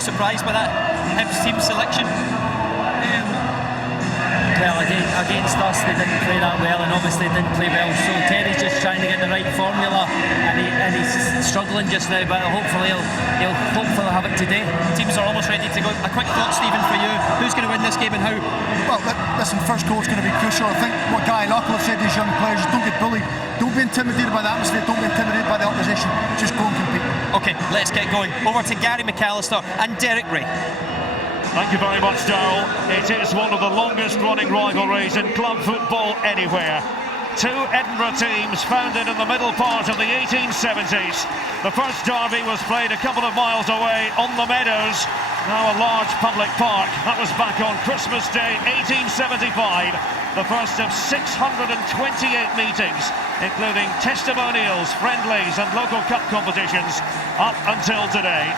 you surprised by that Hibs team selection? Well, against us they didn't play that well, and obviously didn't play well, so Terry's just trying to get the right formula, and he's struggling just now, but hopefully he'll hopefully have it today. Teams are almost ready to go. A quick thought, Stephen, for you. Who's going to win this game and how? Well, listen, first goal is going to be crucial. I think what Guy Lockwood said to his young players, don't get bullied, don't be intimidated by the atmosphere, don't be intimidated by the opposition, just go and compete. Okay, let's get going. Over to Gary McAllister and Derek Ray. Thank you very much, Darryl. It is one of the longest running rivalries in club football anywhere. Two Edinburgh teams founded in the middle part of the 1870s. The first derby was played a couple of miles away on the Meadows, now a large public park. That was back on Christmas Day 1875, the first of 628 meetings, including testimonials, friendlies and local cup competitions up until today.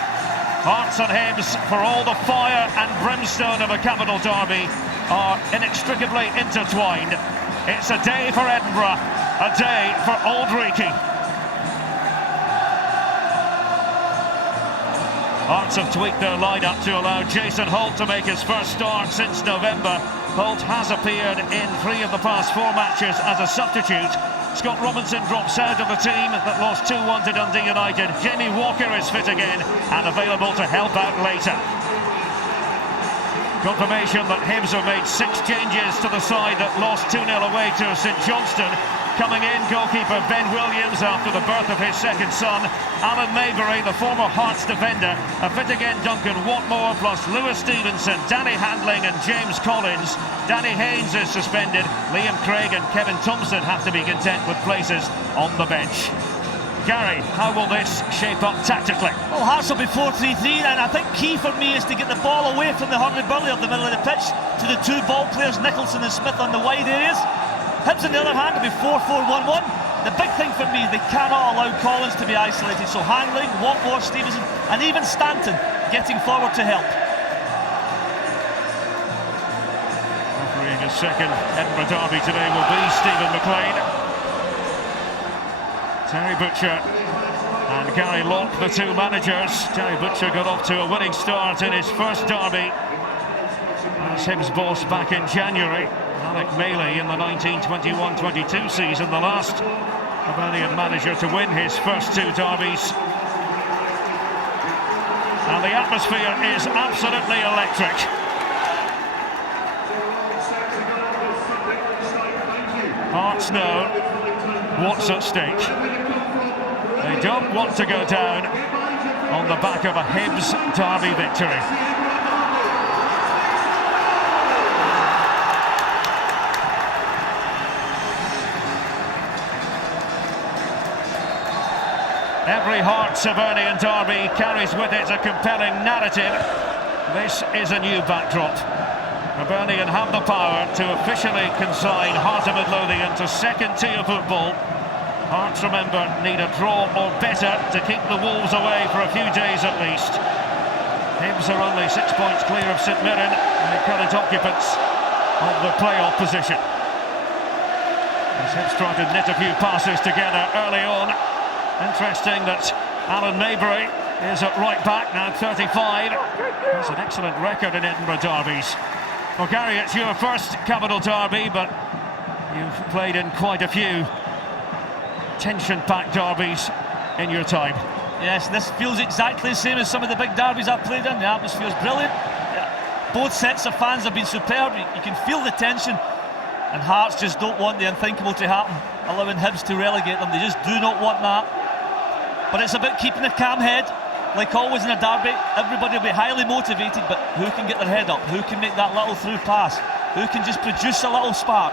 Hearts and Hibs, for all the fire and brimstone of a capital derby, are inextricably intertwined. It's a day for Edinburgh, a day for Old Reekie. Hearts have tweaked their lineup to allow Jason Holt to make his first start since November. Holt has appeared in 3 of the past 4 matches as a substitute. Scott Robinson drops out of the team that lost 2-1 to Dundee United. Jamie Walker is fit again and available to help out later. Confirmation that Hibs have made 6 changes to the side that lost 2-0 away to St Johnstone. Coming in, goalkeeper Ben Williams after the birth of his second son. Alan Maybury, the former Hearts defender. A fit again Duncan Watmore plus Lewis Stevenson, Danny Handling and James Collins. Danny Haynes is suspended. Liam Craig and Kevin Thompson have to be content with places on the bench. Gary, how will this shape up tactically? Well, Hearts will be 4-3-3, and I think key for me is to get the ball away from the hurly-burly of the middle of the pitch to the 2 ball players, Nicholson and Smith, on the wide areas. Hibs, on the other hand, will be 4-4-1-1. The big thing for me is they cannot allow Collins to be isolated, so Handling, Watmore, Stevenson and even Stanton getting forward to help. Refereeing a second Edinburgh derby today will be Stephen McLean. Terry Butcher and Gary Locke, the 2 managers. Terry Butcher got off to a winning start in his first derby as Hibs boss back in January. Alec Maley in the 1921-22 season, the last Hibernian manager to win his first 2 derbies. And the atmosphere is absolutely electric. Hearts know what's at stake. They don't want to go down on the back of a Hibs derby victory. Every Hearts Hibernian derby carries with it a compelling narrative. This is a new backdrop. Hibernian have the power to officially consign Heart of Midlothian to second tier football. Hearts, remember, need a draw or better to keep the Wolves away for a few days at least. Hibs are only 6 points clear of St Mirren, the current occupants of the playoff position. As Hibs try to knit a few passes together early on. Interesting that Alan Maybury is at right back, now 35. That's an excellent record in Edinburgh derbies. Well, Gary, it's your first capital derby, but you've played in quite a few tension-packed derbies in your time. Yes, this feels exactly the same as some of the big derbies I've played in. The atmosphere's brilliant. Both sets of fans have been superb. You can feel the tension, and Hearts just don't want the unthinkable to happen, allowing Hibs to relegate them. They just do not want that. But it's about keeping a calm head. Like always in a derby, everybody will be highly motivated, but who can get their head up? Who can make that little through pass? Who can just produce a little spark?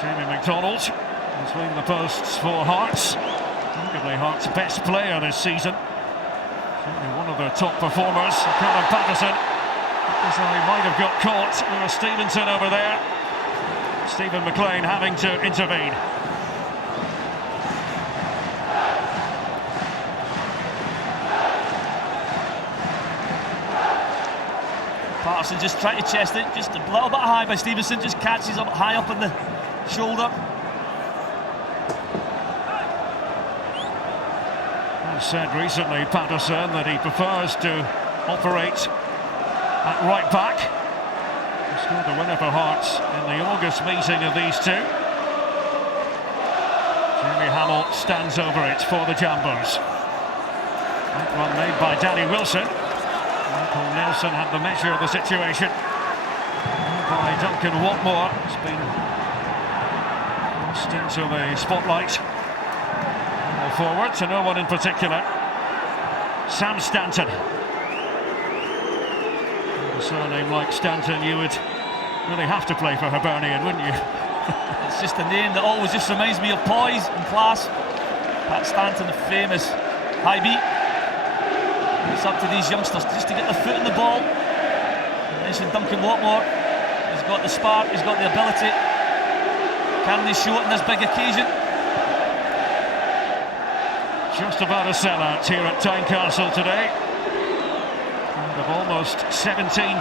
Jamie McDonald between the posts for Hearts. Arguably Hearts' best player this season. Certainly one of their top performers. Callum Patterson. As he might have got caught. There's Stevenson over there. Stephen McLean having to intervene. Patterson just trying to chest it, just a little bit high by Stevenson, just catches him high up on the shoulder. Said recently, Patterson, that he prefers to operate at right back. He scored the winner for Hearts in the August meeting of these two. Jamie Hamill stands over it for the Jambos. That one made by Danny Wilson. Michael Nelson had the measure of the situation. By Duncan Watmore, has been forced into the spotlight. Forward to no one in particular. Sam Stanton. With a surname like Stanton, you would really have to play for Hibernian, wouldn't you? It's just a name that always just reminds me of poise and class. Pat Stanton, the famous high beat. It's up to these youngsters just to get their foot in the ball. I mentioned Duncan Watmore. He's got the spark, he's got the ability. Can they show it on this big occasion? Just about a sellout here at Tynecastle today. And of almost 17,000.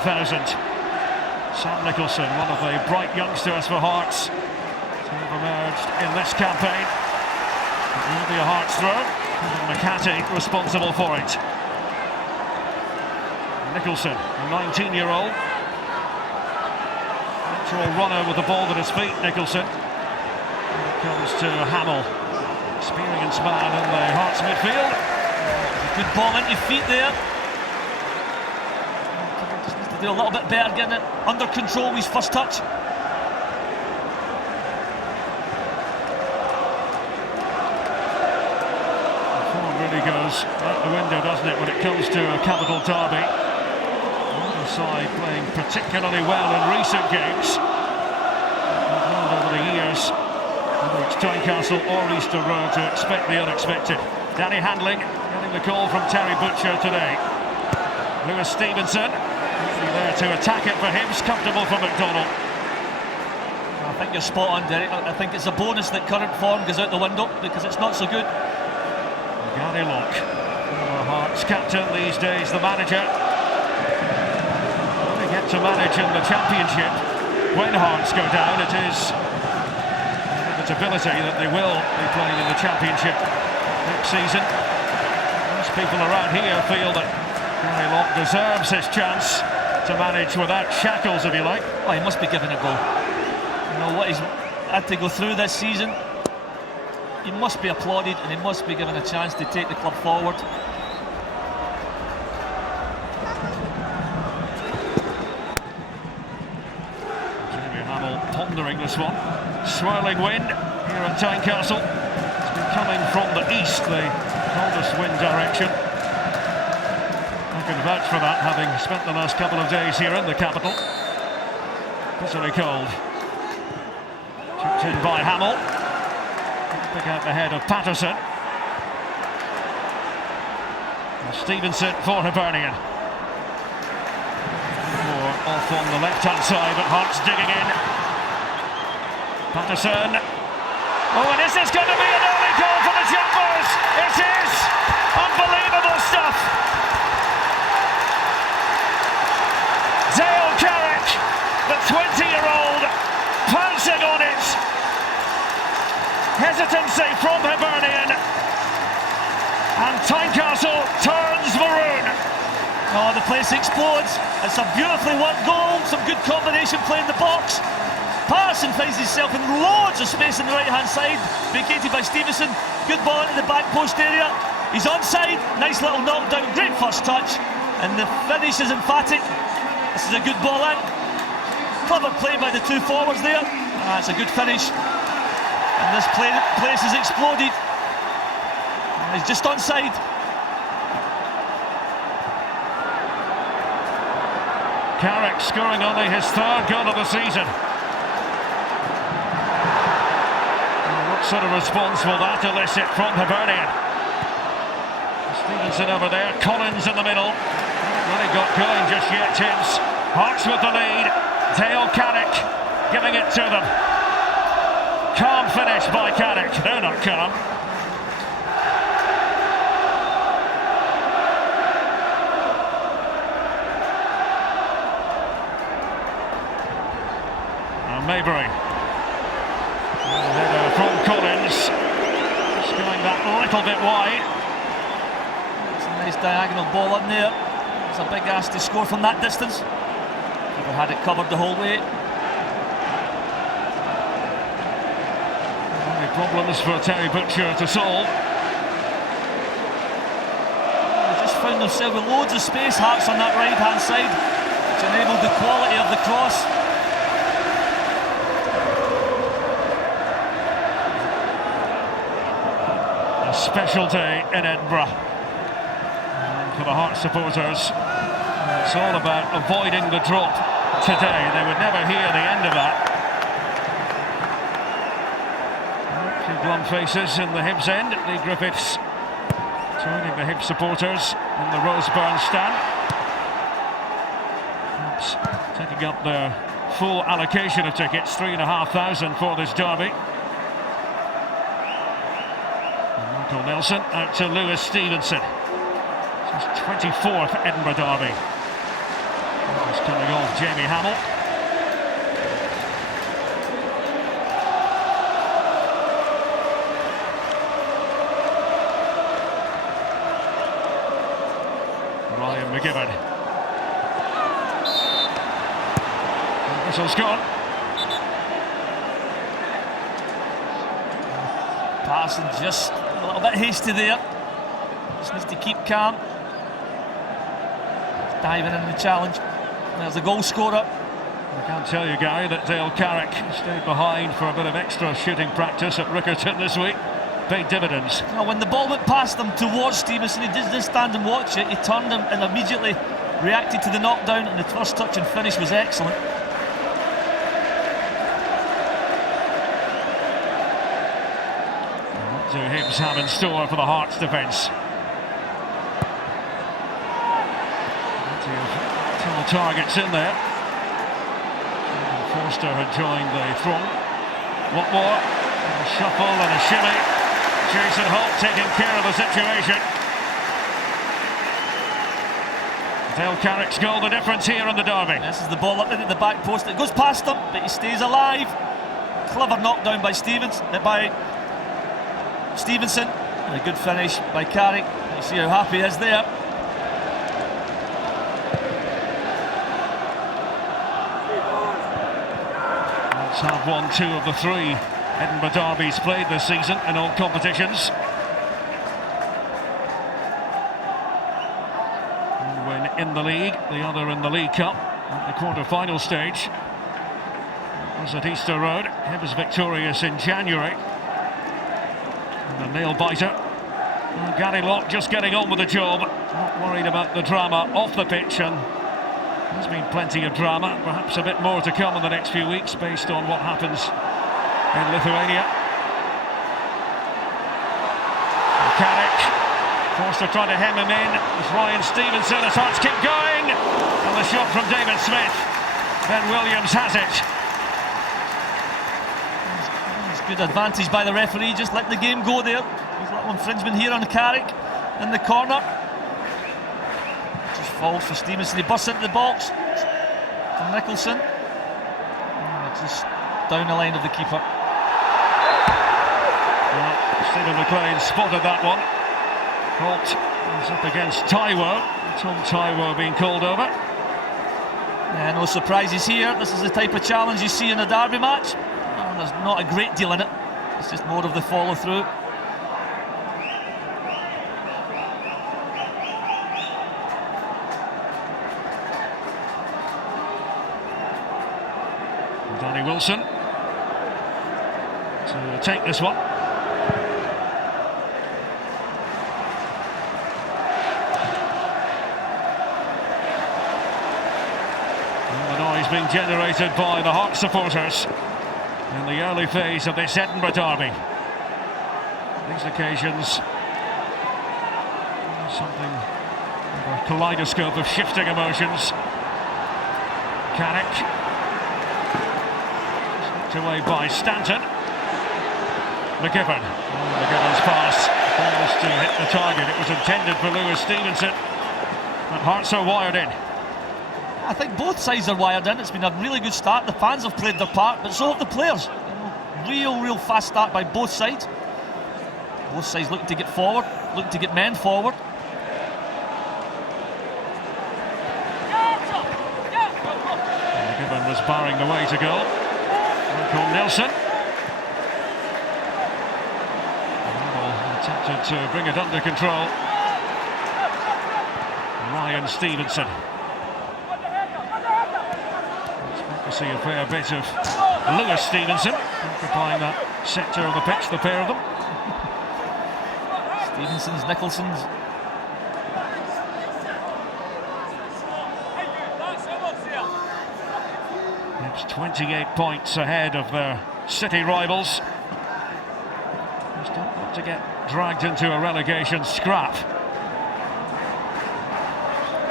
Sam Nicholson, one of the bright youngsters for Hearts, to have emerged in this campaign. It will be a Hearts throw, and McCarthy responsible for it. Nicholson, a 19-year-old. Natural runner with the ball at his feet, Nicholson. Here it comes to Hamill. Experienced man in the Hearts midfield. Good ball into your feet there. Just needs to do a little bit better getting it under control with his first touch. The form really goes out the window, doesn't it, when it comes to a capital derby. Another side playing particularly well in recent games. We've learned over the years, whether it's Tynecastle or Easter Road, to expect the unexpected. Danny Handling getting the call from Terry Butcher today. Lewis Stevenson there to attack it for Hibs, comfortable for McDonald. I think you're spot on, Derek. I think it's a bonus that current form goes out the window because it's not so good. Gary Locke, former Hearts captain these days, the manager. When they get to manage in the Championship, when Hearts go down, it is ability that they will be playing in the Championship next season. Most people around here feel that Gary Locke deserves his chance to manage without shackles, if you like. Oh, he must be given a go. You know what he's had to go through this season. He must be applauded and he must be given a chance to take the club forward. Jamie Hamill pondering this one. Swirling wind here at Tynecastle. It's been coming from the east, the coldest wind direction. I can vouch for that, having spent the last couple of days here in the capital. Bitterly cold. Chipped in by Hamill. Pick out the head of Patterson. And Stevenson for Hibernian. More off on the left-hand side, but Hearts digging in. Patterson. Oh, and is this going to be an early goal for the Jumpers? It is! Unbelievable stuff! Dale Carrick, the 20-year-old, pouncing on it. Hesitancy from Hibernian. And Tynecastle turns maroon. Oh, the place explodes. It's a beautifully worked goal, some good combination play in the box. Patterson finds himself in loads of space on the right-hand side, vacated by Stevenson. Good ball into the back post area. He's onside, nice little knockdown, great first touch, and the finish is emphatic. This is a good ball in. Clever play by the two forwards there. That's a good finish. And this place has exploded. He's just onside. Carrick scoring only his third goal of the season. What sort of response will that elicit from Hibernian? Stevenson over there, Collins in the middle. Haven't really got going just yet, Hibs. Hearts with the lead. Dale Carrick giving it to them. Calm finish by Carrick. They're not calm. Now Maybury. Header from Collins. Just going that little bit wide. diagonal ball in there. It's a big ask to score from that distance. Keeper had it covered the whole way. Only problems for Terry Butcher to solve. They just found themselves with loads of space, Hearts on that right hand side, which enabled the quality of the cross. A special day in Edinburgh for the Hearts supporters. It's all about avoiding the drop today. They would never hear the end of that. A few glum faces in the Hibs end. Lee Griffiths joining the Hibs supporters in the Roseburn stand. Hibs taking up their full allocation of tickets, 3,500 for this derby. Michael Nelson out to Lewis Stevenson. It's his 24th Edinburgh derby. He's coming off Jamie Hamill. Ryan McGibbon. The whistle's gone. Passing just a little bit hasty there. Just needs to keep calm. Diving in the challenge. There's a goal scorer. I can't tell you, Gary, that Dale Carrick stayed behind for a bit of extra shooting practice at Rickerton this week. Paid dividends. You know, when the ball went past him towards Stevenson, he didn't stand and watch it. He turned him and immediately reacted to the knockdown, and the first touch and finish was excellent. What do Hibs have in store for the Hearts defence? Targets in there. Forster had joined the throng. What more? A shuffle and a shimmy. Jason Holt taking care of the situation. Dale Carrick's goal, the difference here in the derby. This is the ball up into the back post. It goes past him, but he stays alive. Clever knockdown by Stevenson. And a good finish by Carrick. You see how happy he is there. Have won 2 of the 3 Edinburgh derbies played this season in all competitions. One win in the league, the other in the League Cup at the quarter-final stage. It was at Easter Road. Hibs victorious in January. And a nail-biter. Well, Gary Locke just getting on with the job, not worried about the drama off the pitch, and there's been plenty of drama, perhaps a bit more to come in the next few weeks based on what happens in Lithuania. Carrick, Forster trying to hem him in. It's Ryan Stevenson, his Hearts keep going. And the shot from David Smith. Ben Williams has it. It's good advantage by the referee, just let the game go there. There's a little infringement here on Carrick in the corner. Falls for Stevenson, he busts into the box from Nicholson. Just down the line of the keeper. Well, Stephen McLean spotted that one. Holt is up against Taiwo. Tom Taiwo being called over. Yeah, no surprises here. This is the type of challenge you see in a derby match. There's not a great deal in it. It's just more of the follow through. Danny Wilson to take this one. And the noise being generated by the Hearts supporters in the early phase of this Edinburgh derby. These occasions, something of a kaleidoscope of shifting emotions. Carrick. Away by Stanton. McGibbon. McGibbon's pass fails to hit the target. It was intended for Lewis Stevenson, but Hearts are wired in. I think both sides are wired in. It's been a really good start. The fans have played their part, but so have the players. Real fast start by both sides. Both sides looking to get forward, looking to get men forward. was barring the way to goal. Michael Nelson. Attempted to bring it under control. Ryan Stevenson. Expect to see a fair bit of Lewis Stevenson occupying that sector of the pitch, the pair of them. Stevenson's, Nicholson's. It's 28 points ahead of their City rivals. Just don't want to get dragged into a relegation scrap.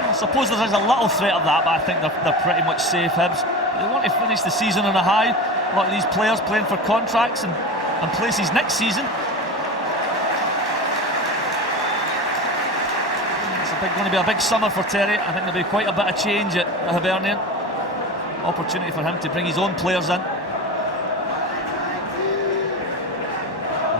I suppose there is a little threat of that, but I think they're pretty much safe, Hibs. They want to finish the season on a high. A lot of these players playing for contracts and places next season. It's going to be a big summer for Terry. I think there'll be quite a bit of change at Hibernian. Opportunity for him to bring his own players in.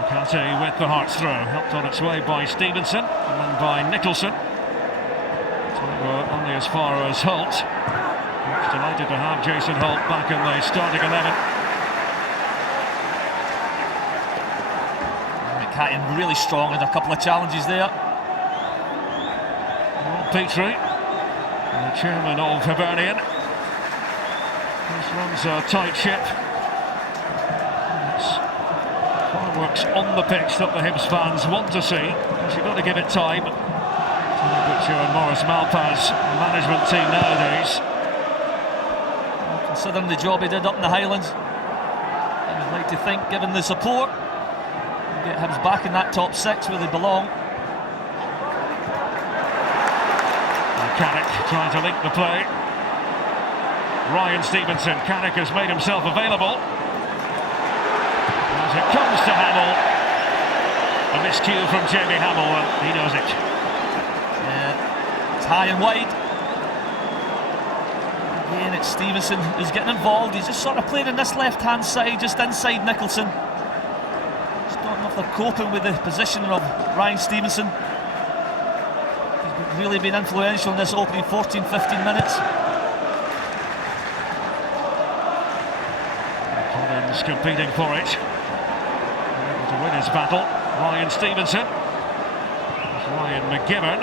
McCarthy with the Hearts throw, helped on its way by Stevenson and then by Nicholson. So we're only as far as Holt. He's delighted to have Jason Holt back in the starting 11. McCarthy really strong in a couple of challenges there. Petrie, the chairman of Hibernian. This runs a tight ship. It's fireworks on the pitch that the Hibs fans want to see. You've got to give it time. Tony Butcher and Maurice Malpas, management team nowadays. Considering the job he did up in the Highlands, I would like to think, given the support, get Hibs back in that top six where they belong. Carrick trying to link the play. Ryan Stevenson. Carrick has made himself available. As it comes to Hamill, a miscue from Jamie Hamill, and he knows it. Yeah, it's high and wide. Again, it's Stevenson who's getting involved. He's just sort of playing in this left-hand side, just inside Nicholson. Just don't know if they're coping with the positioning of Ryan Stevenson. He's really been influential in this opening 14-15 minutes. Collins competing for it. Able to win his battle. Ryan Stevenson. There's Ryan McGibbon.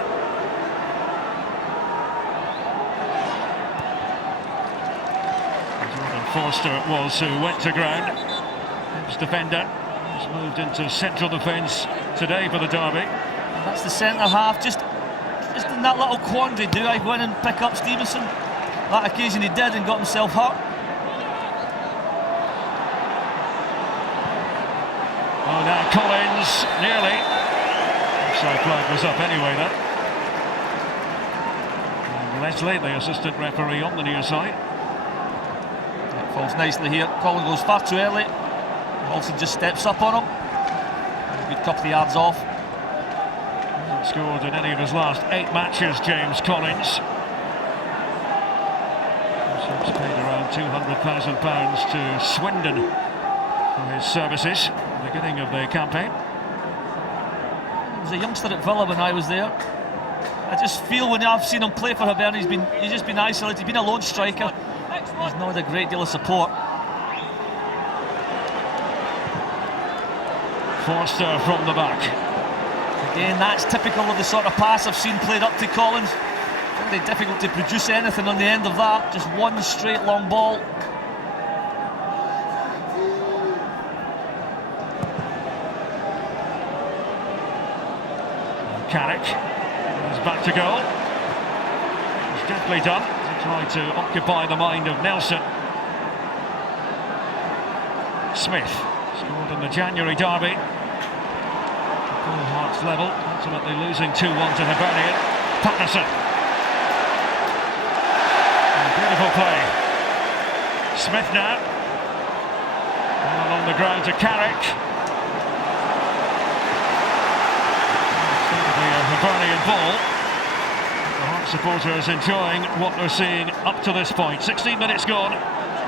Jordan Forster it was who went to ground. His defender has moved into central defence today for the derby. And that's the centre half, just in that little quandary. Do I go in and pick up Stevenson? That occasion he did and got himself hurt. Oh, now Collins, nearly. Offside flag was up anyway then. And Leslie, the assistant referee on the near side. It falls nicely here. Collins goes far too early. Olsen just steps up on him. A good couple of yards off. Hasn't scored in any of his last 8 matches, James Collins. He's paid around £200,000 to Swindon for his services at the beginning of the campaign. He was a youngster at Villa when I was there. I just feel when I've seen him play for Hibernian, he's just been isolated. He's been a lone striker. He's not had a great deal of support. Forster from the back. Again, that's typical of the sort of pass I've seen played up to Collins. Very difficult to produce anything on the end of that. Just one straight long ball. Carrick is back to goal. He's definitely done. He tried to occupy the mind of Nelson. Smith scored in the January derby. Full Hearts level, ultimately losing 2-1 to Hibernian. Patterson. Beautiful play. Smith now. Along the ground to Carrick. Hibernian ball. The Hearts supporters enjoying what they're seeing up to this point. 16 minutes gone.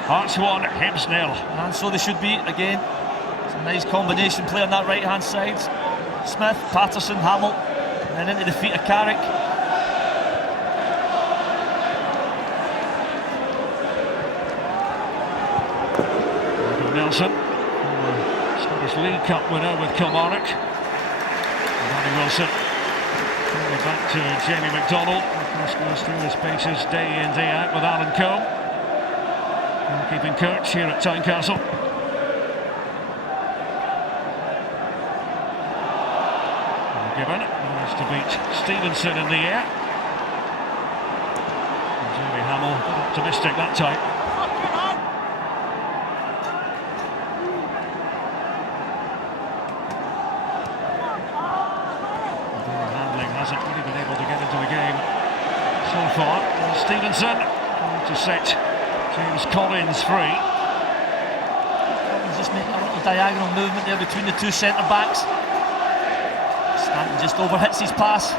Hearts 1, Hibs 0. And so they should be again. It's a nice combination play on that right hand side. Smith, Patterson, Hamill, and then into the feet of Carrick. Nelson, former Scottish League Cup winner with Kilmarnock. Danny Wilson. Back to Jamie McDonald. Of course, goes through his paces day in, day out with Alan Combe. Keeping coach here at Tynecastle. Given managed to beat Stevenson in the air. And Jamie Hamill optimistic that time. Hasn't really been able to get into the game so far. Stevenson to set James Collins free. He's just making a little diagonal movement there between the two centre backs. Stanton just overhits his pass.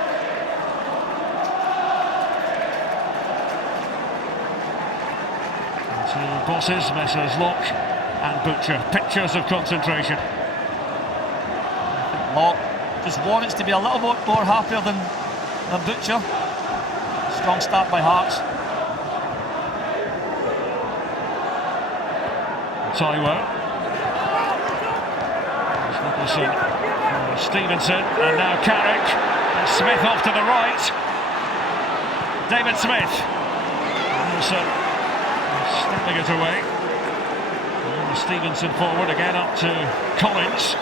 And two bosses, Messrs Locke and Butcher. Pictures of concentration. Locke just wants to be a little more happier than Butcher. Strong start by Hearts. Taiwo. Nicholson. Stevenson. And now Carrick. And Smith off to the right. David Smith. Wilson snapping it away. And Stevenson forward again up to Collins.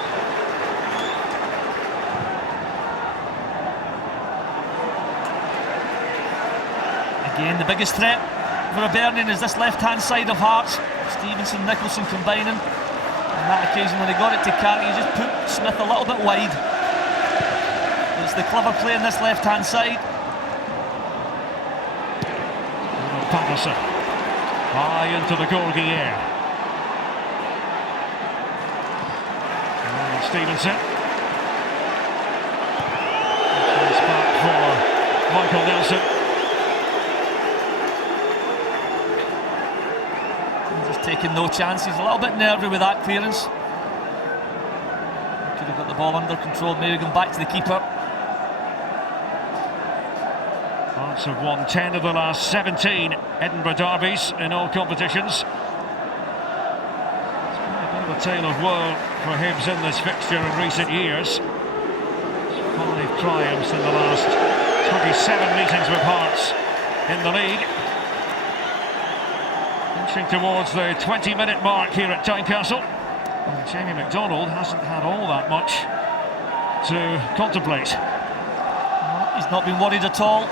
Again, the biggest threat for Hibernian is this left-hand side of Hearts. Stevenson, Nicholson combining. On that occasion, when he got it to Carrick, he just put Smith a little bit wide. It's the clever play on this left-hand side. Patterson high into the Gorgie air. And Stevenson. It's back for Michael Nelson. Taking no chances, a little bit nervy with that clearance. Could have got the ball under control, maybe going back to the keeper. Hearts have won 10 of the last 17 Edinburgh derbies in all competitions. It's been a bit of a tale of woe for Hibs in this fixture in recent years. 5 triumphs in the last 27 meetings with Hearts in the league. Towards the 20-minute mark here at Tynecastle. And Jamie McDonald hasn't had all that much to contemplate. Well, he's not been worried at all.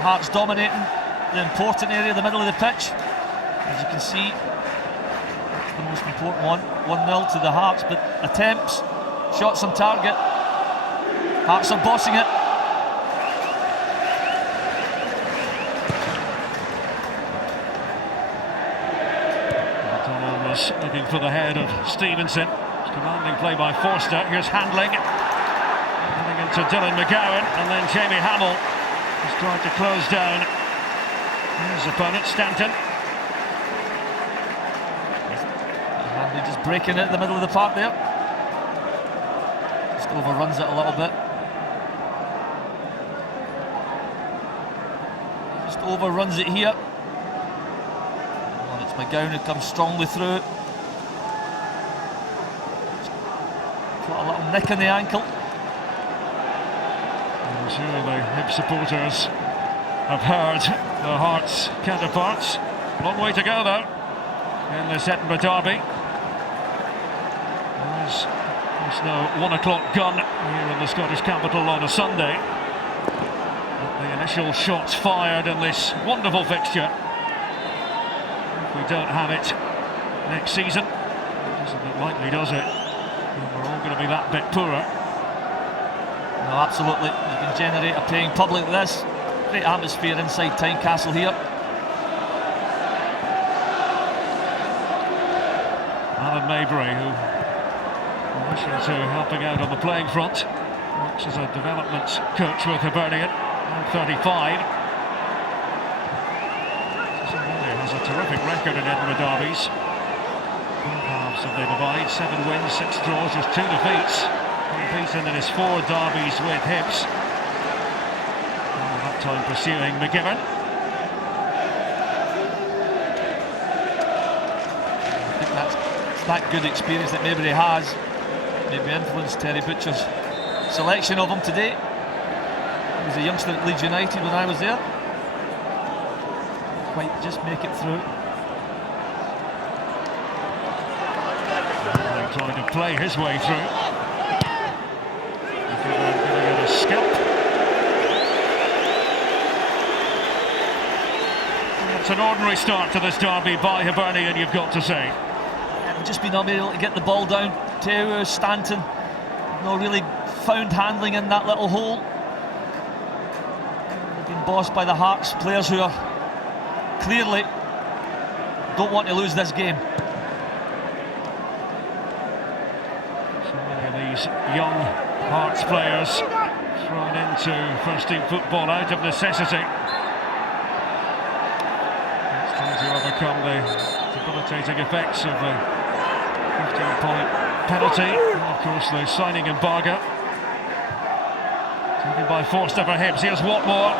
Hearts dominating the important area, the middle of the pitch. As you can see, it's the most important one. 1-0 to the Hearts, but attempts, shots on target. Hearts are bossing it. Looking for the head of Stevenson. Commanding play by Forster. Here's handling. Handing into Dylan McGowan, and then Jamie Hamill has tried to close down his opponent, Stanton. Hanley just breaking it in the middle of the park there. Just overruns it a little bit. Just overruns it here. McGowan who comes strongly through. Got a little nick in the ankle. I'm sure the Hibs supporters have heard the Hearts counterparts. Long way to go though in this Edinburgh derby. There's no 1 o'clock gun here in the Scottish capital on a Sunday. But the initial shots fired in this wonderful fixture. We don't have it next season. It doesn't look likely, does it? We're all going to be that bit poorer. No, absolutely. You can generate a paying public with this. Great atmosphere inside Tynecastle here. Alan Maybury, who, in addition to helping out on the playing front, works as a development coach with Hibernian, now 35. Has a terrific record in Edinburgh derbies. Both halves of the divide, 7 wins, 6 draws, just 2 defeats. Unbeaten in his 4 derbies with Hibs. And that time pursuing McGibbon. I think that's that good experience that Maybury has maybe influenced Terry Butcher's selection of him today. He was a youngster at Leeds United when I was there. Quite just make it through. Trying to play his way through. Giving it a scalp. It's an ordinary start to this derby by Hibernian, you've got to say. Yeah, just been able to get the ball down to Stanton. No really found handling in that little hole. They've been bossed by the Hearts players who are clearly don't want to lose this game. So many of these young Hearts players thrown into first-team football out of necessity. To overcome the debilitating effects of the 15-point penalty, and of course the signing embargo taken by Forster for Hibs. Here's Watmore,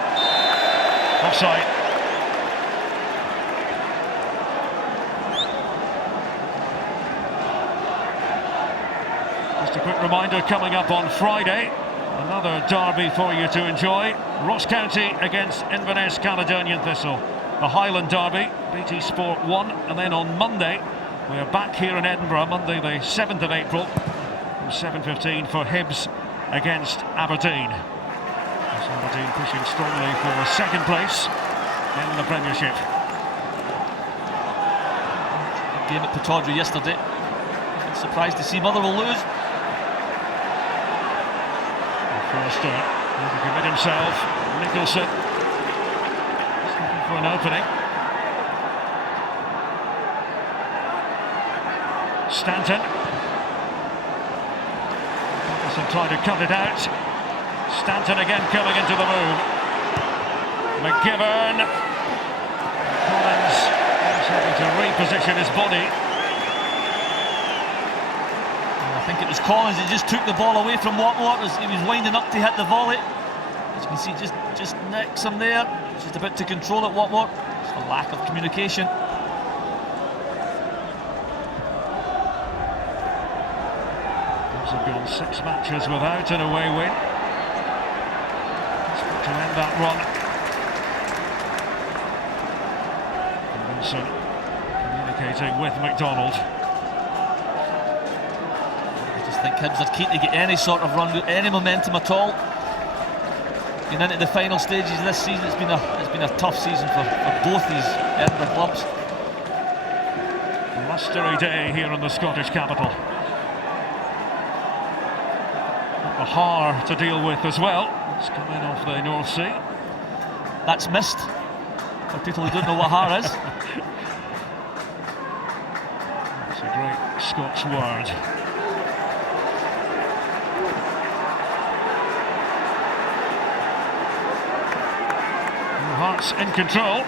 offside. Just a quick reminder, coming up on Friday, another derby for you to enjoy. Ross County against Inverness Caledonian Thistle. The Highland Derby, BT Sport 1, and then on Monday we're back here in Edinburgh, Monday the 7th of April from 7:15 for Hibs against Aberdeen. As Aberdeen pushing strongly for second place in the Premiership. Game at Pittodrie yesterday. Surprised to see Motherwell lose. Forster will commit himself. Nicholson for an opening. Stanton. Nicholson trying to cut it out. Stanton again coming into the move. McGivern. Collins is having to reposition his body. I think it was Collins that just took the ball away from Watmore as he was winding up to hit the volley. As you can see, just nicks him there. Just about to control it, Watmore. Just a lack of communication. Those have gone 6 matches without an away win. To end that run. Wilson communicating with McDonald. I just think Hibs are keen to get any sort of run, any momentum at all. Getting into the final stages of this season, it's been a tough season for both these Edinburgh clubs. Blustery day here in the Scottish capital. A Har to deal with as well. It's coming off the North Sea. That's missed for people who don't know what Har is. It's a great Scots word. Hearts in control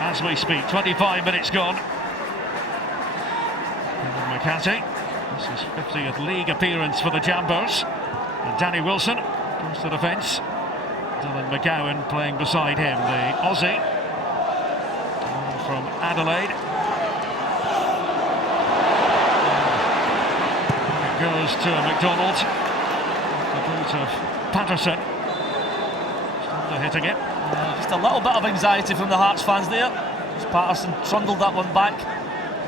as we speak. 25 minutes gone. McCarthy. This is 50th league appearance for the Jambos. And Danny Wilson comes to the fence. Dylan McGowan playing beside him, the Aussie from Adelaide. It goes to McDonald. The boot of Patterson. Still hitting it. Just a little bit of anxiety from the Hearts fans there. As Patterson trundled that one back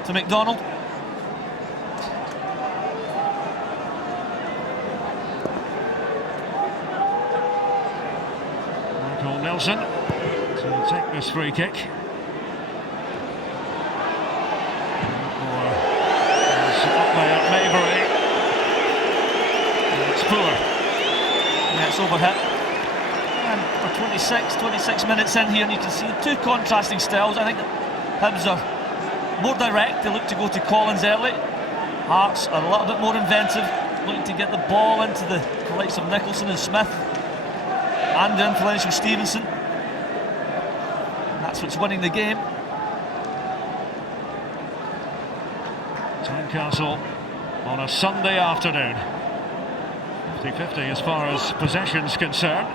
to McDonald. Michael Nelson to take this free kick. Up there, Maybury. It's poor. Yeah, it's overhit. And we're 26 minutes in here, and you can see two contrasting styles. I think Hibs are more direct. They look to go to Collins early. Hearts are a little bit more inventive, looking to get the ball into the likes of Nicholson and Smith and the influential Stevenson. And that's what's winning the game. Tynecastle on a Sunday afternoon. 50-50 as far as possession's concerned.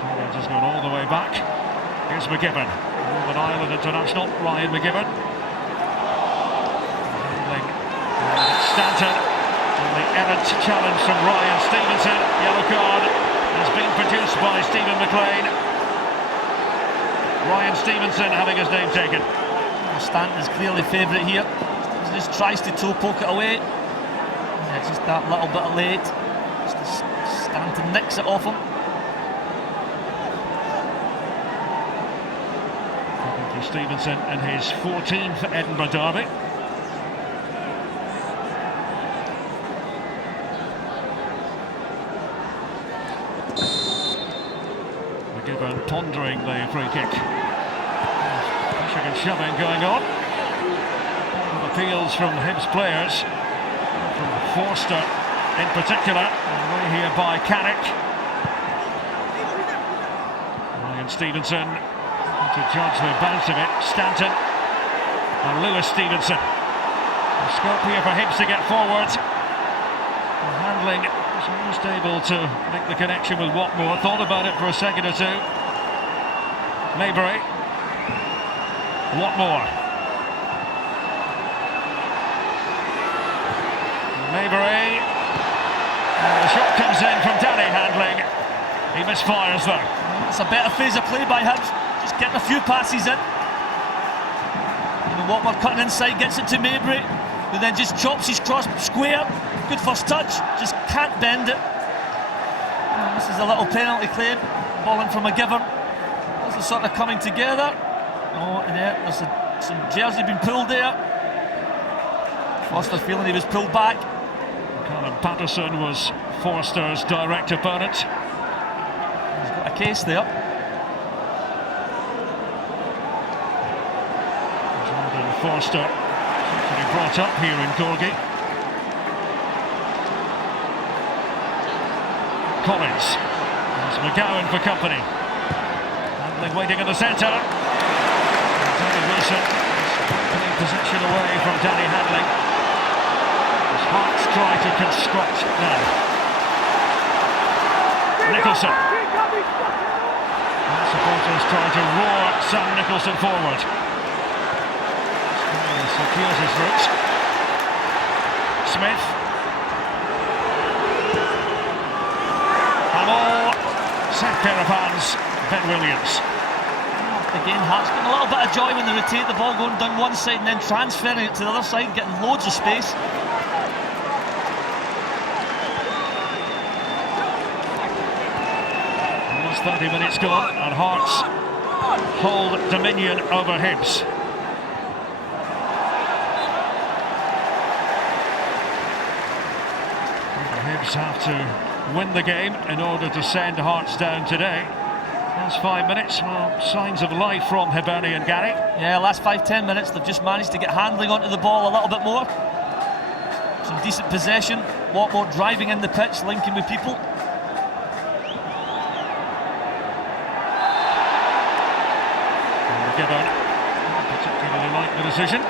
Collins has gone all the way back. Here's McGibbon, Northern Ireland international, Ryan McGibbon. Stanton, and the errant challenge from Ryan Stevenson. Yellow card has been produced by Stephen McLean. Ryan Stevenson having his name taken. Stanton is clearly favourite here. He just tries to toe poke it away. Yeah, just that little bit late. Stanton nicks it off him. For Stevenson in his 14th Edinburgh derby. McGibbon pondering the free kick. Pushing and shoving going on. Appeals from Hibs players, from Forster in particular, away here by Carrick. Ryan Stevenson to judge the bounce of it. Stanton and Lewis Stevenson. A scope here for Hibs to get forward. Handling is almost able to make the connection with Watmore. Thought about it for a second or two. Maybury. Watmore. Maybury. The shot comes in from Danny handling. He misfires though. It's a better phase of play by Hibs. Just getting a few passes in. Watmore cutting inside, gets it to Maybury, who then just chops his cross square. Good first touch, just can't bend it. This is a little penalty claim. Ball in from McGibbon. This is sort of coming together. Oh, and yeah, there's some jersey being pulled there. Foster feeling he was pulled back. Callum Patterson was Forster's direct opponent. He's got a case there. Jordan Forster actually brought up here in Gorgie. Collins. There's McGowan for company. Handling waiting in the centre. Danny Wilson putting possession away from Danny Handling. His Hearts try to construct now. Nicholson. And supporters try to roar Sam Nicholson forward. Secures his route. Smith. Hamill. Set pair of hands. Ben Williams. Again, Hearts getting a little bit of joy when they rotate the ball going down one side and then transferring it to the other side, getting loads of space. Almost 30 minutes gone and Hearts hold dominion over Hibs. Hibs have to win the game in order to send Hearts down today. Last 5 minutes, well, signs of life from Hibernian Gary. Yeah, last 5-10 minutes they've just managed to get handling onto the ball a little bit more. Some decent possession, a lot more driving in the pitch, linking with people. McGibbon particularly like the decision.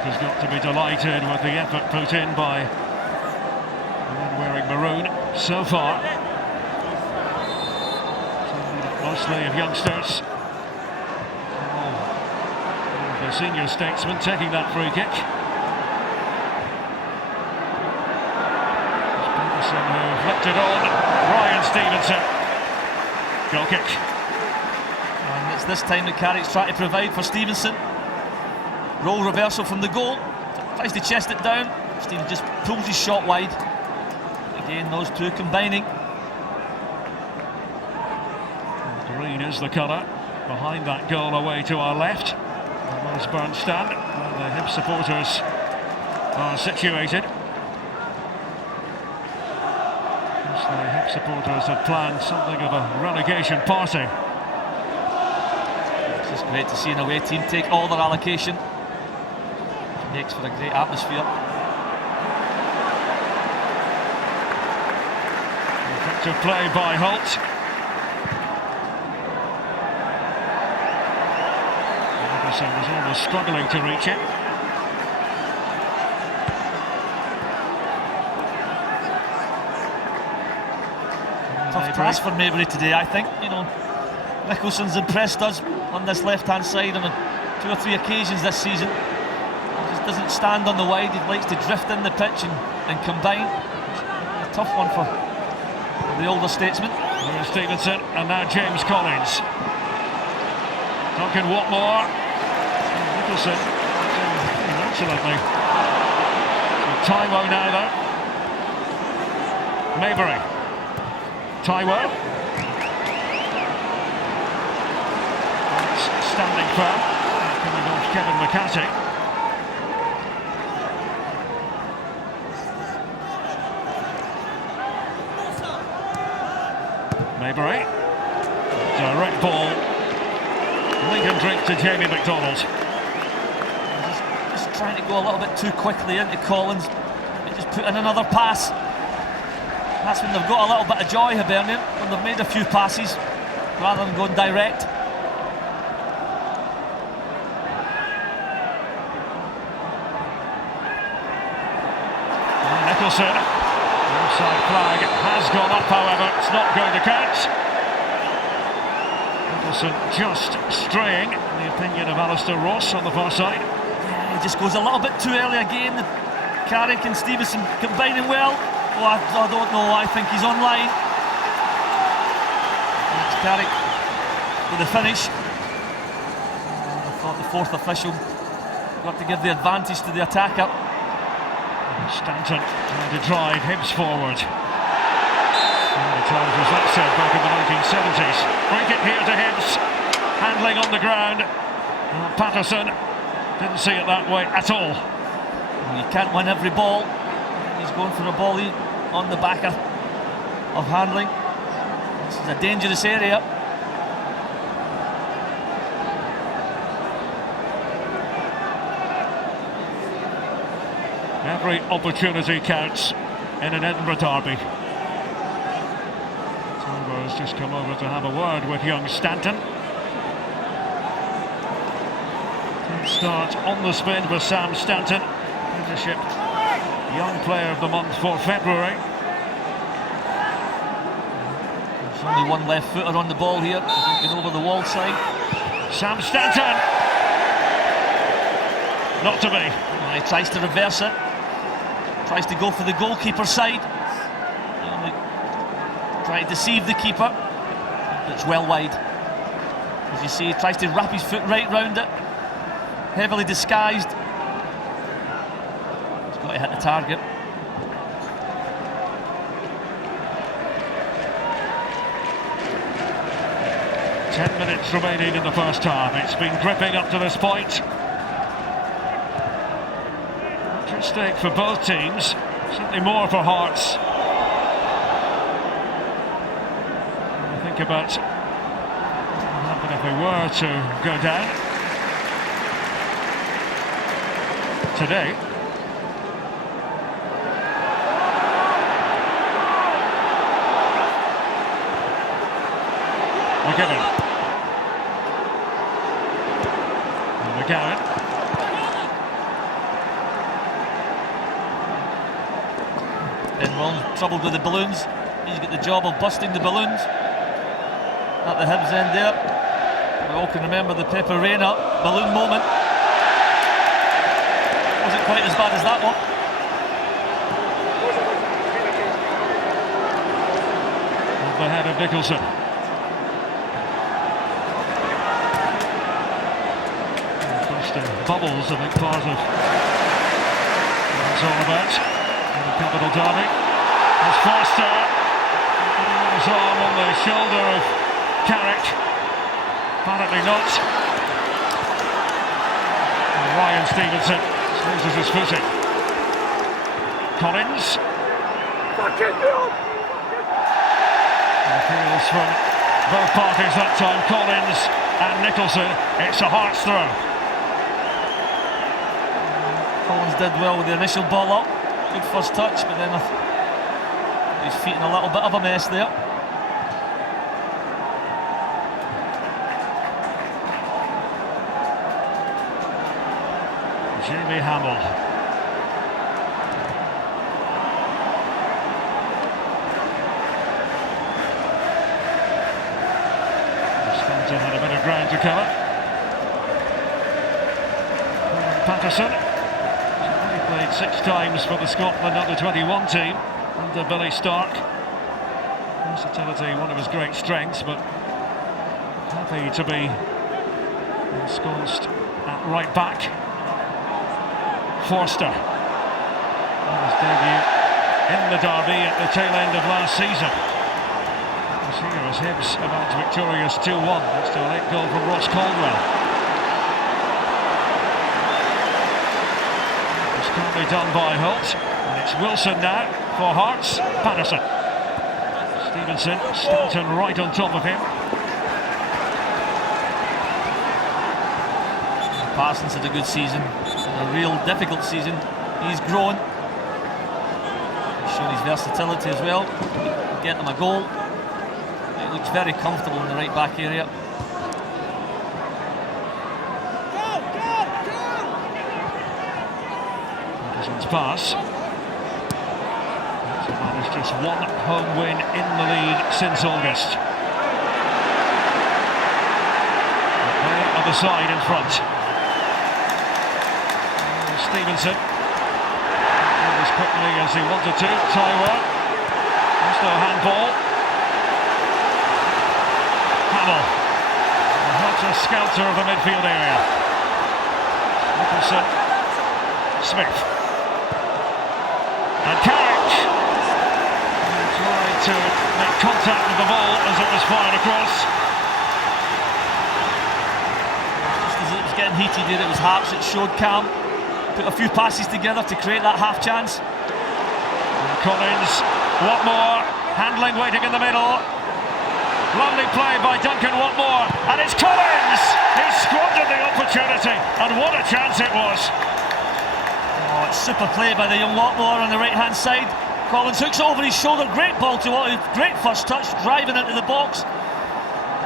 Has got to be delighted with the effort put in by the one wearing maroon so far. Mostly of youngsters. Oh, the senior statesman taking that free kick. Peterson who flipped it on. Ryan Stevenson. Goal kick. And it's this time that Carrick's trying to provide for Stevenson. Roll reversal from the goal, tries to chest it down. Steven just pulls his shot wide. Again, those two combining. Green is the colour behind that goal away to our left. The Roseburn stand where the Hibs supporters are situated. The Hibs supporters have planned something of a relegation party. It's just great to see an away team take all their allocation. Makes for a great atmosphere. Effective play by Holt. Patterson was almost struggling to reach it. Tough task for Maybury today, I think. You know, Nicholson's impressed us on this left-hand side on 2 or 3 occasions this season. He just doesn't stand on the wide. He likes to drift in the pitch and combine. It's a tough one for the older statesman. Here's Stevenson, and now James Collins. Duncan Watmore. Nicholson. Excellently. So Taiwo now, though. Maybury. Taiwo. Standing firm. Coming off Kevin McCarthy. Maybury. Direct ball. Lincoln drink to Jamie McDonald. Just trying to go a little bit too quickly into Collins. He just put in another pass. That's when they've got a little bit of joy, Hibernian, when they've made a few passes rather than going direct. Nicholson. Offside flag has gone up, however, it's not going to count. Nicholson just straying, in the opinion of Alistair Ross on the far side. Yeah, he just goes a little bit too early again. Carrick and Stevenson combining well. Oh, I don't know, I think he's online. It's Carrick with the finish. I thought the fourth official got to give the advantage to the attacker. Stanton trying to drive Hibs forward. How many times was that said back in the 1970s? Free kick here to Hibs. Handling on the ground. Patterson didn't see it that way at all. You can't win every ball. He's going for a ball on the back of handling. This is a dangerous area. Every opportunity counts in an Edinburgh derby. Silver has just come over to have a word with young Stanton. Team start on the spin for Sam Stanton. Leadership Young Player of the Month for February. There's only one left footer on the ball here, looking over the wall side. Sam Stanton! Not to be. He tries to reverse it. Tries to go for the goalkeeper side. Trying to deceive the keeper. It's well wide. As you see, he tries to wrap his foot right round it. Heavily disguised. He's got to hit the target. Ten minutes remaining in the first half. It's been gripping up to this point. Stake for both teams, certainly more for Hearts. Think about what would happen if they were to go down today. McGowan. Ben Williams troubled with the balloons. He's got the job of busting the balloons at the Hibs end there. We all can remember the Pepper Reina balloon moment. Wasn't quite as bad as that one. Off the head of Nicholson. Busting bubbles, I think, part of what it's all about. The capital derby. There's Forster. His arm on the shoulder of Carrick. Apparently not. And Ryan Stevenson loses his footing. Collins. Appeals from both parties that time. Collins and Nicholson. It's a Hearts throw. Collins did well with the initial ball up. Good first touch, but then his feet in a little bit of a mess there. Jamie Hamill. Stanton had a bit of ground to cover. Patterson. He played 6 times for the Scotland under-21 team under Billy Stark. Versatility, one of his great strengths, but happy to be ensconced at right back. Forster. His debut in the derby at the tail end of last season. This here as Hibs about victorious 2-1 thanks to a late goal from Ross Caldwell. It's currently done by Holt, and it's Wilson now for Hearts. Patterson. Stevenson, Stanton right on top of him. Parsons had a good season, a real difficult season. He's grown. He's shown his versatility as well. Get him a goal. He looks very comfortable in the right back area. Patterson's pass. Managed just one home win in the league since August. They are the side in front. Stevenson. As quickly as he wanted to. Tyler. There's no handball. Hamill. That's a skelter of the midfield area. Nicholson. Smith. And Carrick. Tried to make contact with the ball as it was fired across. Just as it was getting heated there, it was Hearts that showed calm. Put a few passes together to create that half chance. And Collins, Watmore, handling waiting in the middle. Lovely play by Duncan Watmore, and it's Collins! He squandered the opportunity, and what a chance it was. Oh, it's super play by the young Watmore on the right hand side. Collins hooks it over his shoulder, great ball to Watmore, great first touch, driving into the box.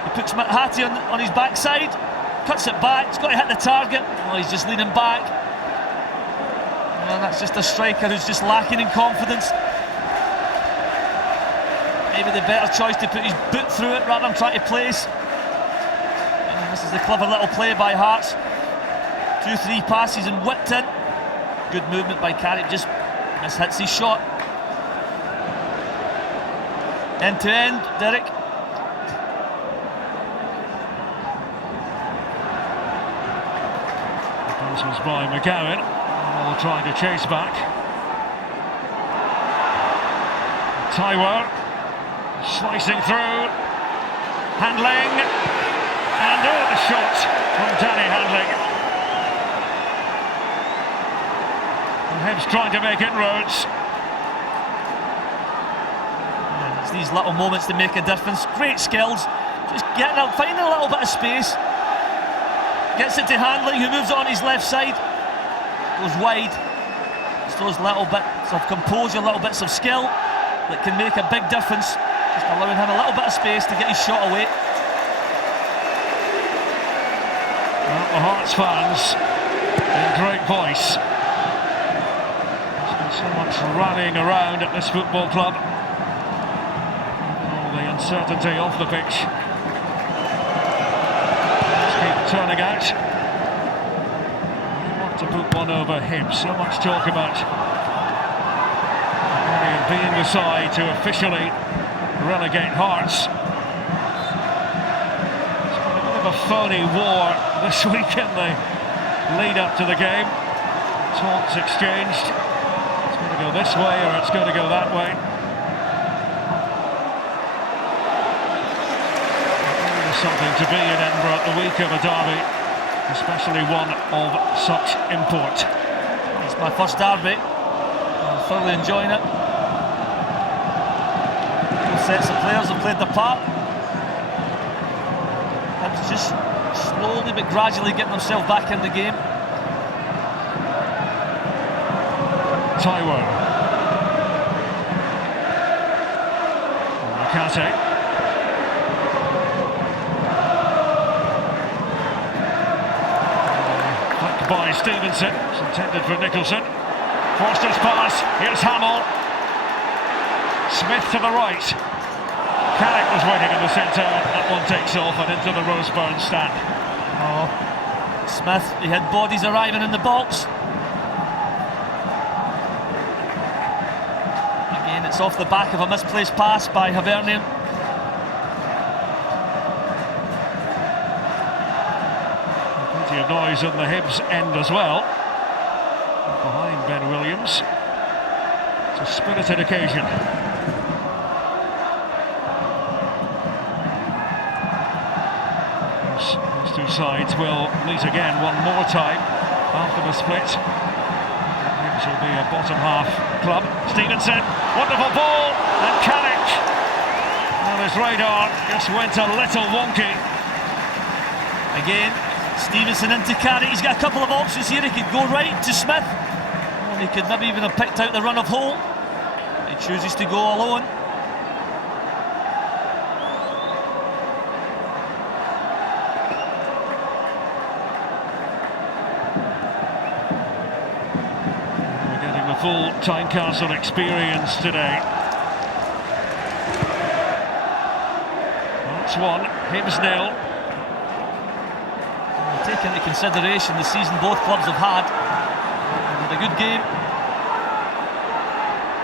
He puts Hattie on his backside, cuts it back, he's got to hit the target. Oh, he's just leaning back. And that's just a striker who's just lacking in confidence. Maybe the better choice to put his boot through it rather than trying to place. And this is the clever little play by Hearts. 2-3 passes and whipped in. Good movement by Carrick, just mishits his shot. End to end, Derek. The pass was by McGowan. All trying to chase back. Tywer slicing through, handling, and the shot from Danny Handling. And Hibs trying to make inroads. And it's these little moments that make a difference. Great skills, just getting out, finding a little bit of space. Gets it to Handling, who moves it on his left side. Goes wide. It's those little bits of composure, little bits of skill that can make a big difference. Just allowing him a little bit of space to get his shot away. Well, the Hearts fans in great voice. There's been so much rallying around at this football club. All the uncertainty off the pitch. Let's keep turning out. To put one over Hibs. So much talk about being the side to officially relegate Hearts. It's been a bit of a phony war this week in the lead up to the game. Taunts exchanged. It's going to go this way or it's going to go that way. There's something to be in Edinburgh at the week of a derby, especially one of such import. It's my first derby. I'm thoroughly enjoying it. Both sets of players have played their part. It's just slowly but gradually getting themselves back in the game. Tywer. Nakate. by Stevenson. It's intended for Nicholson. Forster's pass. Here's Hamill. Smith to the right. Carrick was waiting in the centre. That one takes off and into the Roseburn stand. Oh, Smith, he had bodies arriving in the box. Again, it's off the back of a misplaced pass by Hibernian. Plenty of noise on the Hibs end as well. Behind Ben Williams. It's a spirited occasion. These two sides will meet again one more time after the split. Hibs will be a bottom half club. Stevenson, wonderful ball, and Carrick. Well, his radar just went a little wonky. Again, Stevenson into Carrick. He's got a couple of options here. He could go right to Smith. Or he could maybe even have picked out the run of Holt. He chooses to go alone. Full Tynecastle experience today. That's one, Hibs nil. Take into consideration the season both clubs have had. Had a good game.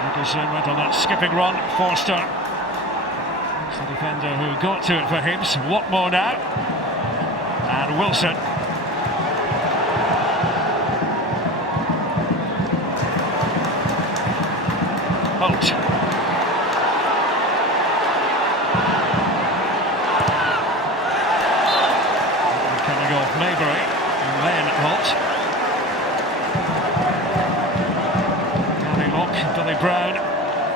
Nicholson went on that skipping run. Forster, that's the defender who got to it for Hibs. Watmore now, and Wilson. Holt. Coming off Maybury, and then Holt. Danny Locke, Billy Brown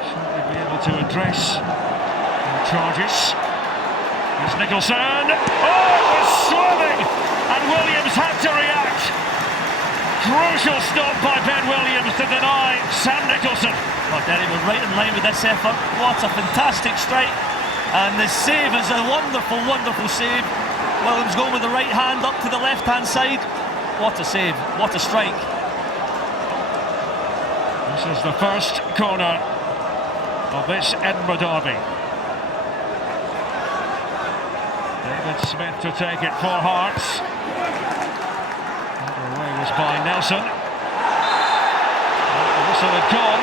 should be able to address the charges. Here's Nicholson. Oh, it was swimming, and Williams had to react. Crucial stop by Ben Williams to deny Sam Nicholson. Oh, Derry were right in line with this effort. What a fantastic strike. And the save is a wonderful, wonderful save. Williams going with the right hand up to the left-hand side. What a save, what a strike. This is the first corner of this Edinburgh derby. David Smith to take it for Hearts. The away was by Nelson. The whistle had gone.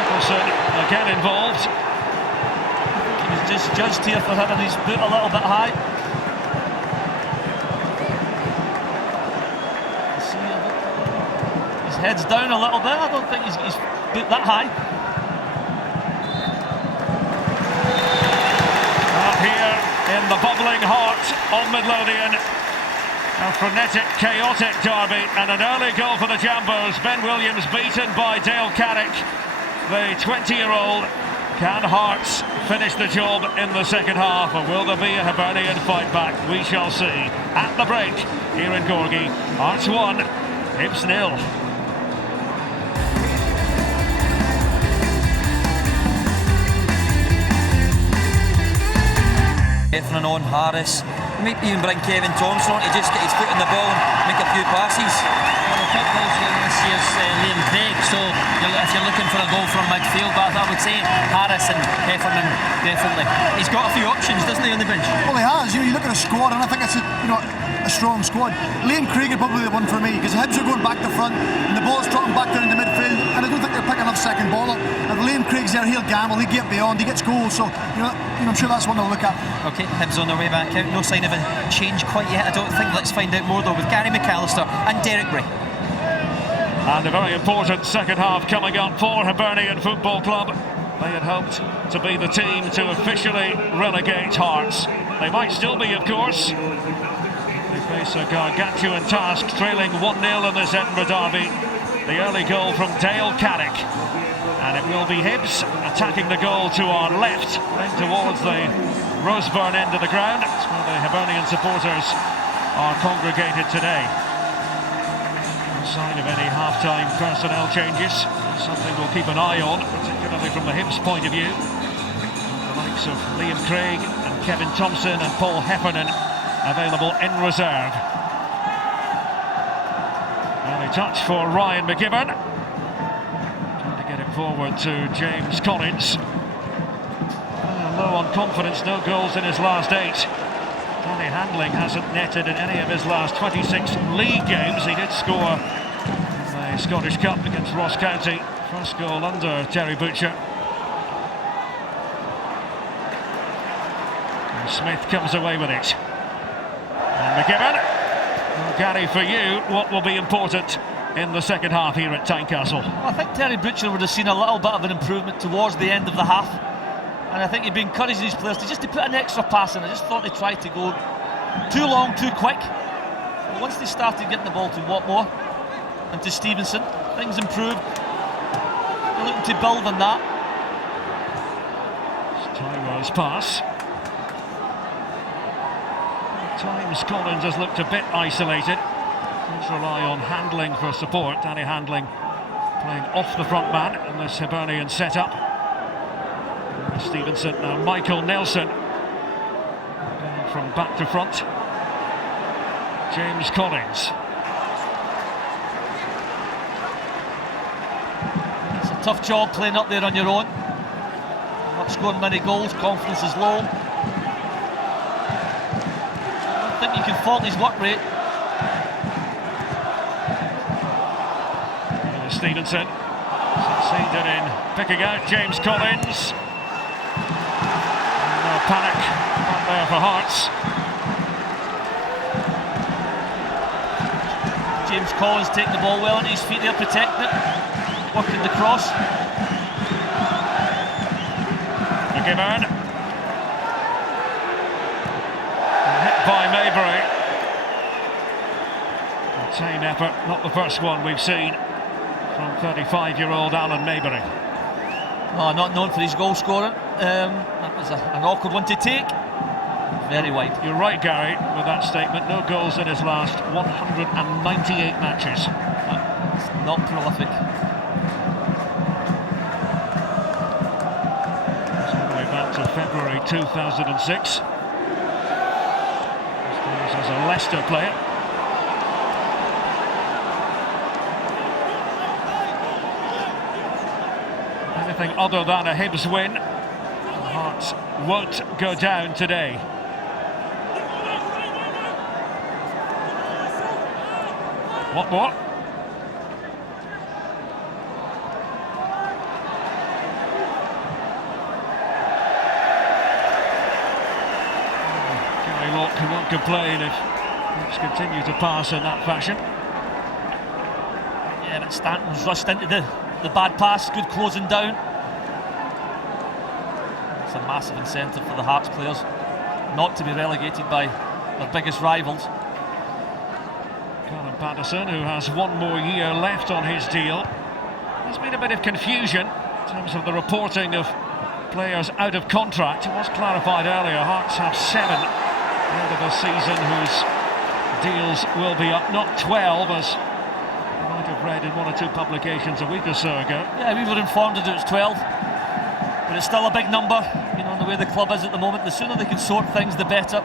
Nicholson again involved. He was just judged here for having his boot a little bit high. See, his head's down a little bit. I don't think he's boot that high. Up here in the bubbling heart of Midlothian. A frenetic, chaotic derby and an early goal for the Jambos. Ben Williams beaten by Dale Carrick, the 20-year-old. Can Hearts finish the job in the second half, or will there be a Hibernian fight back? We shall see. At the break, here in Gorgie, Hearts 1, Hibs 0. Heffernan on, Harris, maybe even bring Kevin Thompson on to just get his foot in the ball and make a few passes. Well, the top goal scorer this year's Liam Craig, so if you're looking for a goal from midfield, but I would say Harris and Heffernan definitely. He's got a few options, doesn't he, on the bench? Well, he has. You look at a squad, and I think it's a strong squad. Liam Craig is probably the one for me, because Hibs are going back to front and the ball's dropping back down in the midfield, and I don't think they're picking up second ball. If Liam Craig's there, he'll gamble, he'll get beyond, he gets goals, so I'm sure that's one they'll look at. Okay, Hibs on their way back out. No sign of a change quite yet, I don't think. Let's find out more though with Gary McAllister and Derek Bray. And a very important second half coming up for Hibernian Football Club. They had hoped to be the team to officially relegate Hearts. They might still be, of course. They face a gargantuan task, trailing 1-0 in this Edinburgh derby. The early goal from Dale Carrick. And it will be Hibs attacking the goal to our left, then towards the Roseburn end of the ground. It's where the Hibernian supporters are congregated today. No sign of any half-time personnel changes. Something we'll keep an eye on, particularly from the Hibs point of view. The likes of Liam Craig and Kevin Thompson and Paul Heffernan available in reserve. touch for Ryan McGibbon. Trying to get it forward to James Collins. Low on confidence, no goals in his last 8. Danny Handling hasn't netted in any of his last 26 league games. He did score in the Scottish Cup against Ross County. First goal under Terry Butcher. And Smith comes away with it. And McGibbon. Well, Gary, for you, what will be important in the second half here at Tynecastle? I think Terry Butcher would have seen a little bit of an improvement towards the end of the half. And I think he'd be encouraging his players to put an extra pass in. I just thought they tried to go too long, too quick. But once they started getting the ball to Watmore and to Stevenson, things improved. They're looking to build on that. It's Tyrell's pass. At times Collins has looked a bit isolated. Let's rely on Handling for support. Danny Handling playing off the front man in this Hibernian setup. Stevenson, now Michael Nelson going from back to front. James Collins. It's a tough job playing up there on your own. Not scoring many goals, confidence is low. I don't think you can fault his work rate. Stevenson succeeded in picking out James Collins. Panic up there for Hearts. James Collins taking the ball well on his feet there, protecting it, working the cross. McGibbon. Hit by Maybury. A tame effort, not the first one we've seen from 35-year-old Alan Maybury. No, not known for his goal scoring. That was an awkward one to take. Very wide. You're right, Gary, with that statement. No goals in his last 198 matches. It's not prolific. All the way back to February 2006. As a Leicester player. Anything other than a Hibs win, Hearts won't go down today. What more? Gary Locke won't complain if Hearts continue to pass in that fashion. Yeah, but Stanton's rushed into the bad pass, good closing down. It's a massive incentive for the Hearts players not to be relegated by their biggest rivals. Colin Patterson, who has one more year left on his deal. There's been a bit of confusion in terms of the reporting of players out of contract. It was clarified earlier, Hearts have 7 end of the season whose deals will be up, not 12 as you might have read in 1 or 2 publications a week or so ago. Yeah, we were informed that it was 12, but it's still a big number, you know, in the way the club is at the moment. The sooner they can sort things, the better.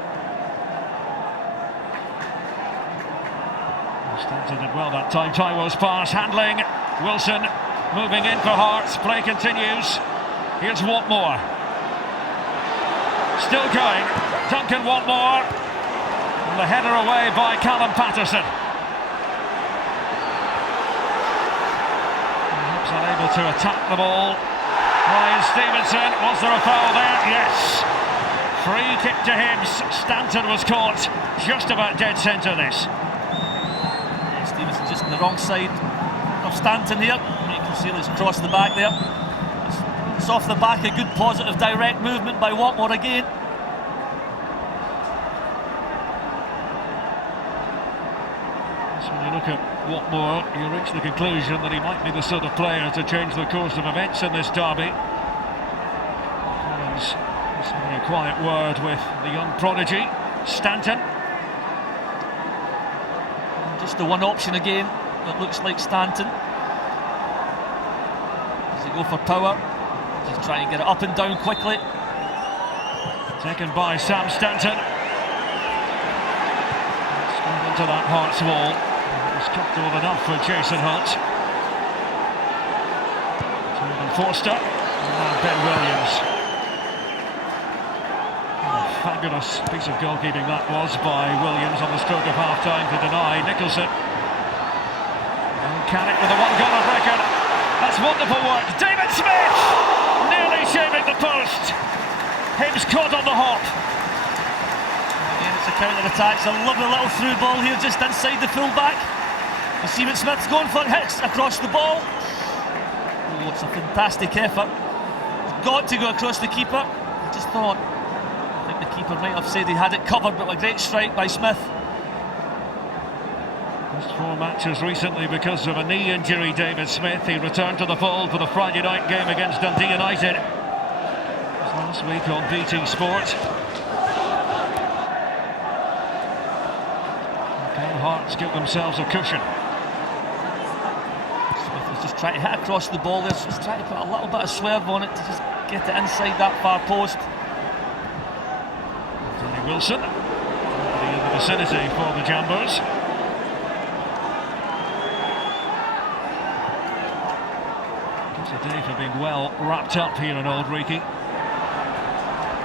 Stanton did well that time. Taiwo's pass, Handling, Wilson moving in for Hearts, play continues. Here's Watmore. Still going, Duncan Watmore. And the header away by Callum Patterson. Perhaps unable to attack the ball. Ryan Stevenson, was there a foul there? Yes. Free kick to Hibs. Stanton was caught just about dead centre this. Stevenson just on the wrong side of Stanton here. You can see he's crossed the back there. It's off the back, a good positive direct movement by Watmore again. So when you look at Watmore, you reach the conclusion that he might be the sort of player to change the course of events in this derby. Collins is having a quiet word with the young prodigy, Stanton. Just the one option again that looks like Stanton. Does he go for power? Just try and get it up and down quickly. Taken by Sam Stanton. Straight into that Hearts wall. It was It's comfortable enough for Jason Hunt. Jordan Forster. And Ben Williams. Oh, fabulous piece of goalkeeping that was by Williams on the stroke of half-time to deny Nicholson. And Carrick with a one-goal record. That's wonderful work. David Smith nearly shaving the post. Hibs caught on the hop. Again, it's a counter-attack. It's a lovely little through ball here just inside the full-back. You see what Smith's going for, hits across the ball. Oh, it's a fantastic effort. He's got to go across the keeper. I just thought, I think the keeper might have said he had it covered, but a great strike by Smith. Just 4 matches recently because of a knee injury, David Smith. He returned to the fold for the Friday night game against Dundee United. It was last week on BT Sport. Can Hearts give themselves a cushion? Smith was just trying to hit across the ball there, just trying to put a little bit of swerve on it to just get it inside that far post. Tony Wilson, in the vicinity for the Jambos. Today for being well wrapped up here in Old Reekie.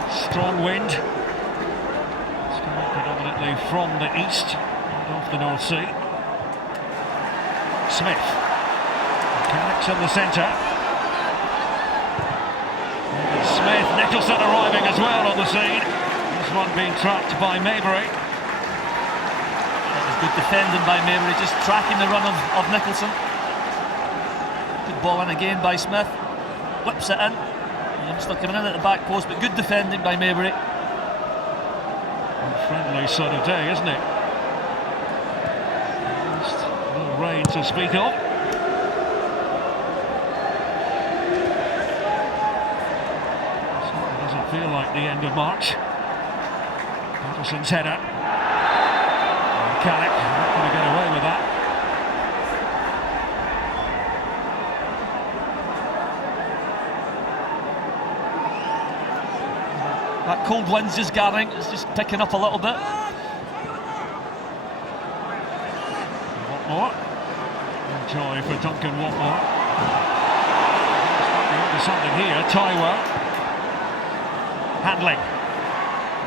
Strong wind. It's coming predominantly from the east and off the North Sea. Smith. Carrick's in the centre. Smith, Nicholson arriving as well on the scene. This one being trapped by Maybury. That was good defending by Maybury, just tracking the run of Nicholson. Good ball in again by Smith. Whips it in. Youngster coming in at the back post, but good defending by Maybury. A friendly sort of day, isn't it? Just no rain to speak of. Certainly doesn't feel like the end of March. Patterson's header. And Carrick not going to get away with that. That cold wind's just gathering, it's just picking up a little bit. Watmore. Enjoy for Duncan Watmore. There's something here. Taiwo. Handling.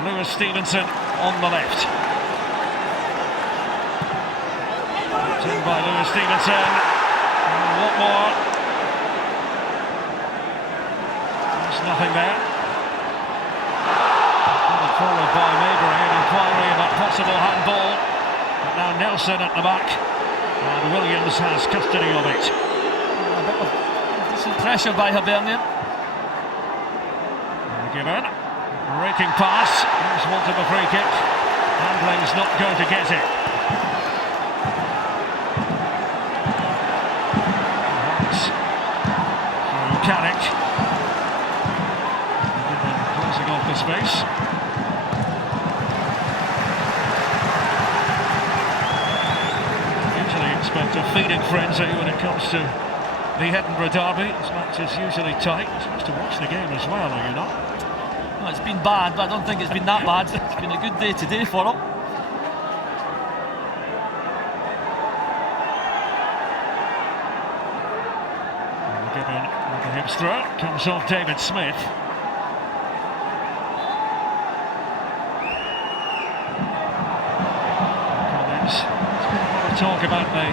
Lewis Stevenson on the left. In by Lewis Stevenson. Watmore. There's nothing there. Forward by Maybury, an inquiry about possible handball. But now Nelson at the back, and Williams has custody of it. A bit of decent pressure by Hibernian. Given, raking pass, he's wanted a free kick. Handling's not going to get it. Through Carrick. Closing off the space. Expect a feeding frenzy when it comes to the Edinburgh derby. This match is usually tight. You're supposed to watch the game as well, are you not? Well, it's been bad, but I don't think it's been that bad. It's been a good day today for them. Given with the hips throw, comes off David Smith. Talk about the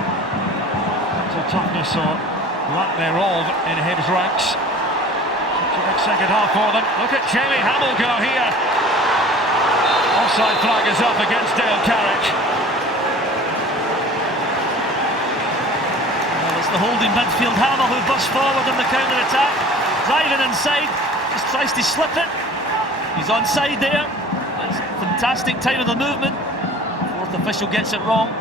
toughness or lack thereof in Hibs ranks. Such a big second half for them. Look at Jamie Hamill go here. Offside flag is up against Dale Carrick. Well, it's the holding midfield Hamill who busts forward on the counter-attack. Driving inside, just tries to slip it. He's onside there. It's fantastic time of the movement. Fourth official gets it wrong.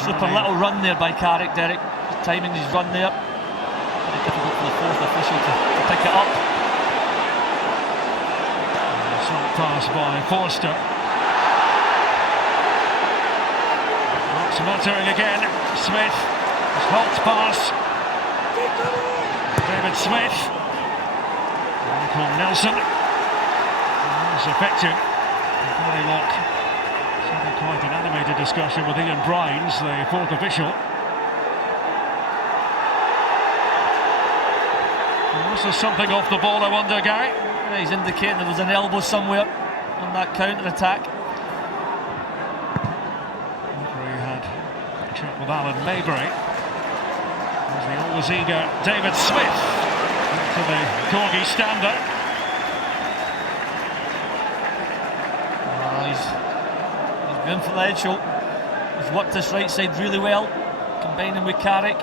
Super little run there by Carrick, Derek. Just timing his run there. Very difficult for the fourth official to pick it up. Short pass by Forster. What's muttering again? Smith. His Holt's pass. David Smith. Michael Nelson. was effective. Gary Locke having quite an animated discussion with Ian Brines, the fourth official. Was there something off the ball, I wonder, Gary? Yeah, he's indicating there was an elbow somewhere on that counter-attack. Referee had a chat with Alan Maybury. There's the always eager David Smith to the corgi stander. He's going for the edge, so he's worked this right side really well, combining with Carrick.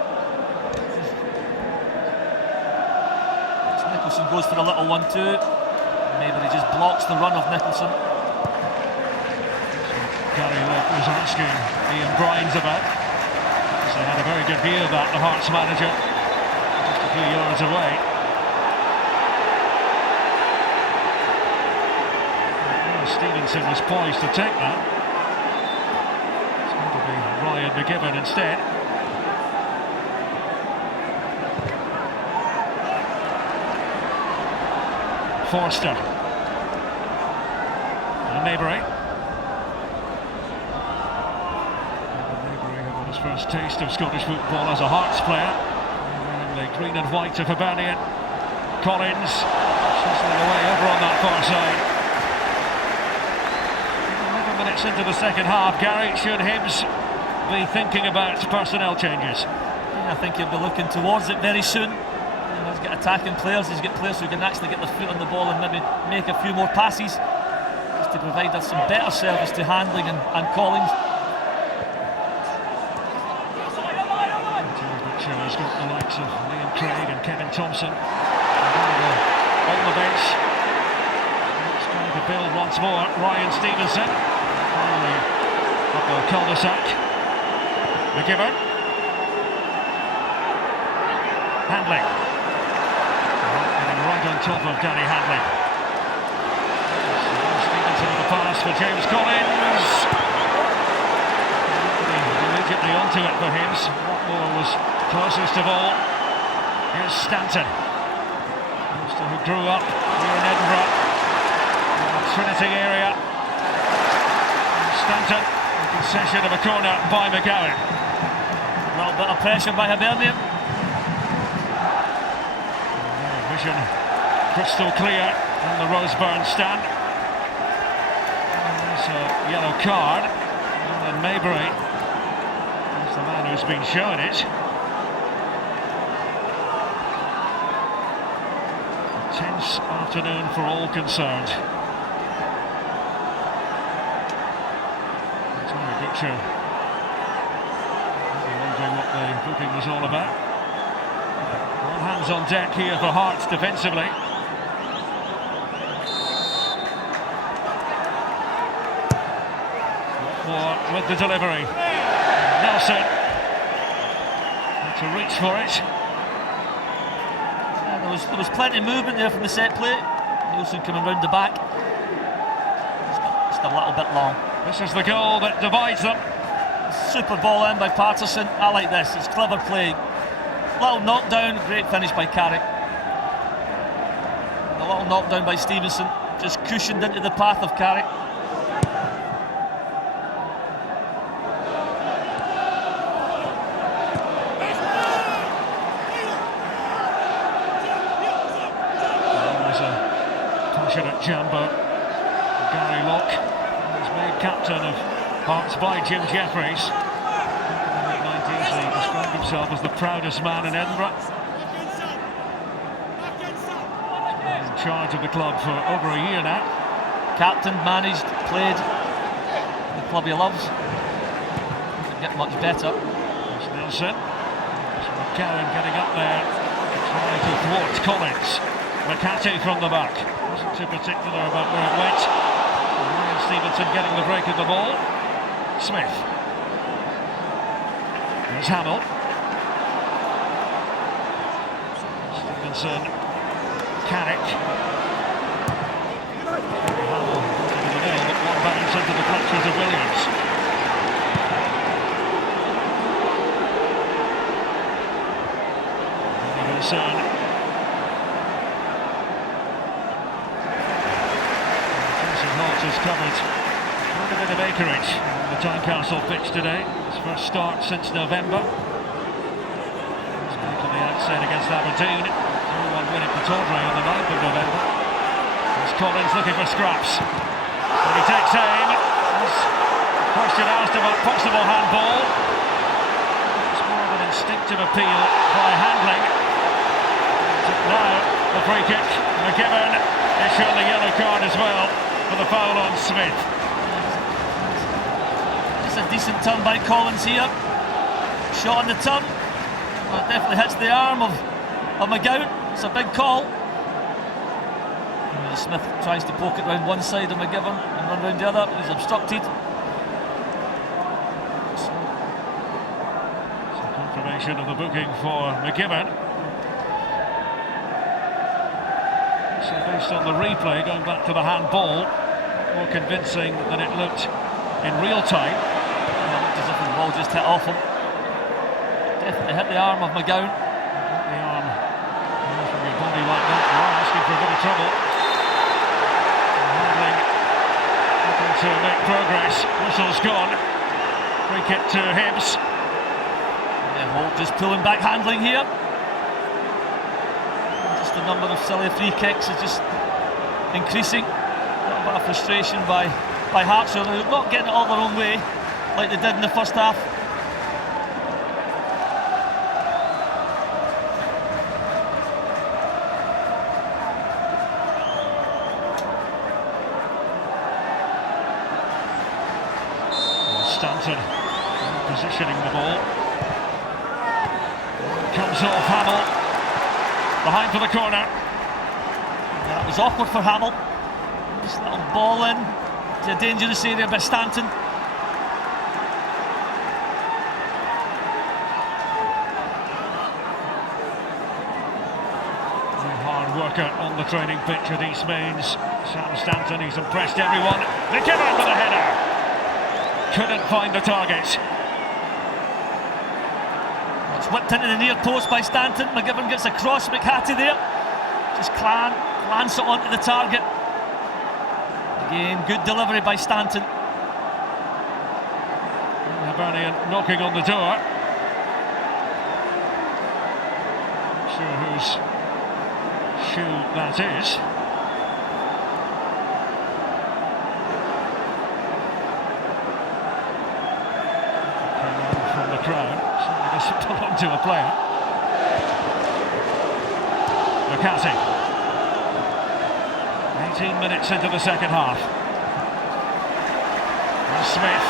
Nicholson goes for a little 1-2. Maybury just blocks the run of Nicholson. Gary Locke was asking Ian Brines about. So they had a very good view of that, the Hearts manager, just a few yards away. Stevenson was poised to take that. It's going to be Ryan McGibbon instead. Forster and Maybury. Maybury had his first taste of Scottish football as a Hearts player, wearing the green and white of Hibernian. Collins shuffling away over on that far side. 11 minutes into the second half, Gary, should Hibs be thinking about personnel changes? I think he'll be looking towards it very soon. He's got attacking players, he's got players who can actually get their foot on the ball and maybe make a few more passes, just to provide us some better service to Handling and Collins. He's got the likes of Liam Craig and Kevin Thompson on the bench. He's trying to build once more. Ryan Stevenson finally up the cul-de-sac. McGibbon. Handling. Getting right on top of Danny Handling. Stevenson on the pass for James Collins. Immediately onto it for Hibs. Watmore was closest of all. Here's Stanton. Who grew up here in Edinburgh, in the Trinity area. Stanton, the concession of a corner by McGowan. A little bit of pressure by Hibernian. Vision crystal clear on the Roseburn stand. There's a yellow card. And then Maybury is the man who's been shown it. Tense afternoon for all concerned. Tony Butcher maybe wondering what the booking was all about. All hands on deck here for Hearts defensively. With the delivery. Nelson had to reach for it. There was plenty of movement there from the set play. Nielsen coming round the back. Just a little bit long. This is the goal that divides them. Super ball in by Patterson. I like this. It's clever play. Little knockdown. Great finish by Carrick. A little knockdown by Stevenson. Just cushioned into the path of Carrick. At Jambo, Gary Locke was made captain of Hearts by Jim Jeffries. In the mid-90s, he described himself as the proudest man in Edinburgh. He's been in charge of the club for over a year now. Captain, managed, played the club he loves. Doesn't get much better. There's Nelson. There's McGowan getting up there, trying to thwart Collins. McCarthy from the back. Wasn't too particular about where it went. Ryan Stevenson getting the break of the ball. Smith. There's Hamill. Stevenson. Carrick. Hamill into the middle, but one bounce into the clutches of Williams. Wilson. covered quite a bit of acreage on the Tynecastle pitch today. His first start since November. He's back on the outset against Aberdeen. 0-1 win at the Tawdry on the 9th of November. There's Collins looking for scraps. And he takes aim. There's a question asked about possible handball. It's more of an instinctive appeal by handling. Now the free kick. McGibbon is shown the yellow card as well for the foul on Smith. It's a decent turn by Collins here. Shot on the turn. Well, it definitely hits the arm of McGowan. It's a big call. And Smith tries to poke it round one side of McGibbon and run round the other. He's obstructed. So confirmation of the booking for McGibbon. So based on the replay, going back to the handball, more convincing than it looked in real time. It looked as if the ball just hit off him. Definitely hit the arm of McGowan. The arm from your body like that. You're asking for a bit of trouble. Handling looking to make progress. Whistle's gone. Free kick to Hibs. Yeah, Holt just pulling back handling here. Just the number of silly free kicks is just increasing. A little bit of frustration by Hearts. So they're not getting it all their own way like they did in the first half. Stanton positioning the ball. Comes off Hamill. Behind for the corner. That was awkward for Hamill. Just a little ball in to a dangerous area by Stanton. Very hard worker on the training pitch at East Mains. Sam Stanton, he's impressed everyone. McGibbon with a header. Couldn't find the target. It's whipped into the near post by Stanton. McGibbon gets across. McHattie there. Just glance it onto the target. Again, good delivery by Stanton. Hibernian knocking on the door. Not sure whose shoe that is. From the crowd. Certainly doesn't belong to a player. McHattie. 18 minutes into the second half. And Smith.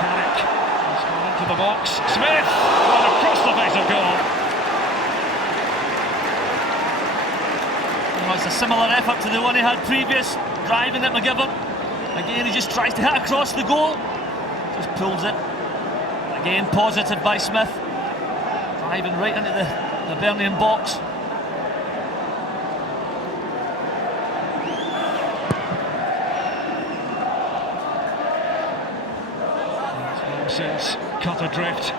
Carrick has gone into the box. Smith! Right across the face of goal. You know, it's a similar effort to the one he had previous, driving at McGibbon. Again, he just tries to hit across the goal. Just pulls it. Again, positive by Smith. Driving right into the Hibernian box. Since cut adrift,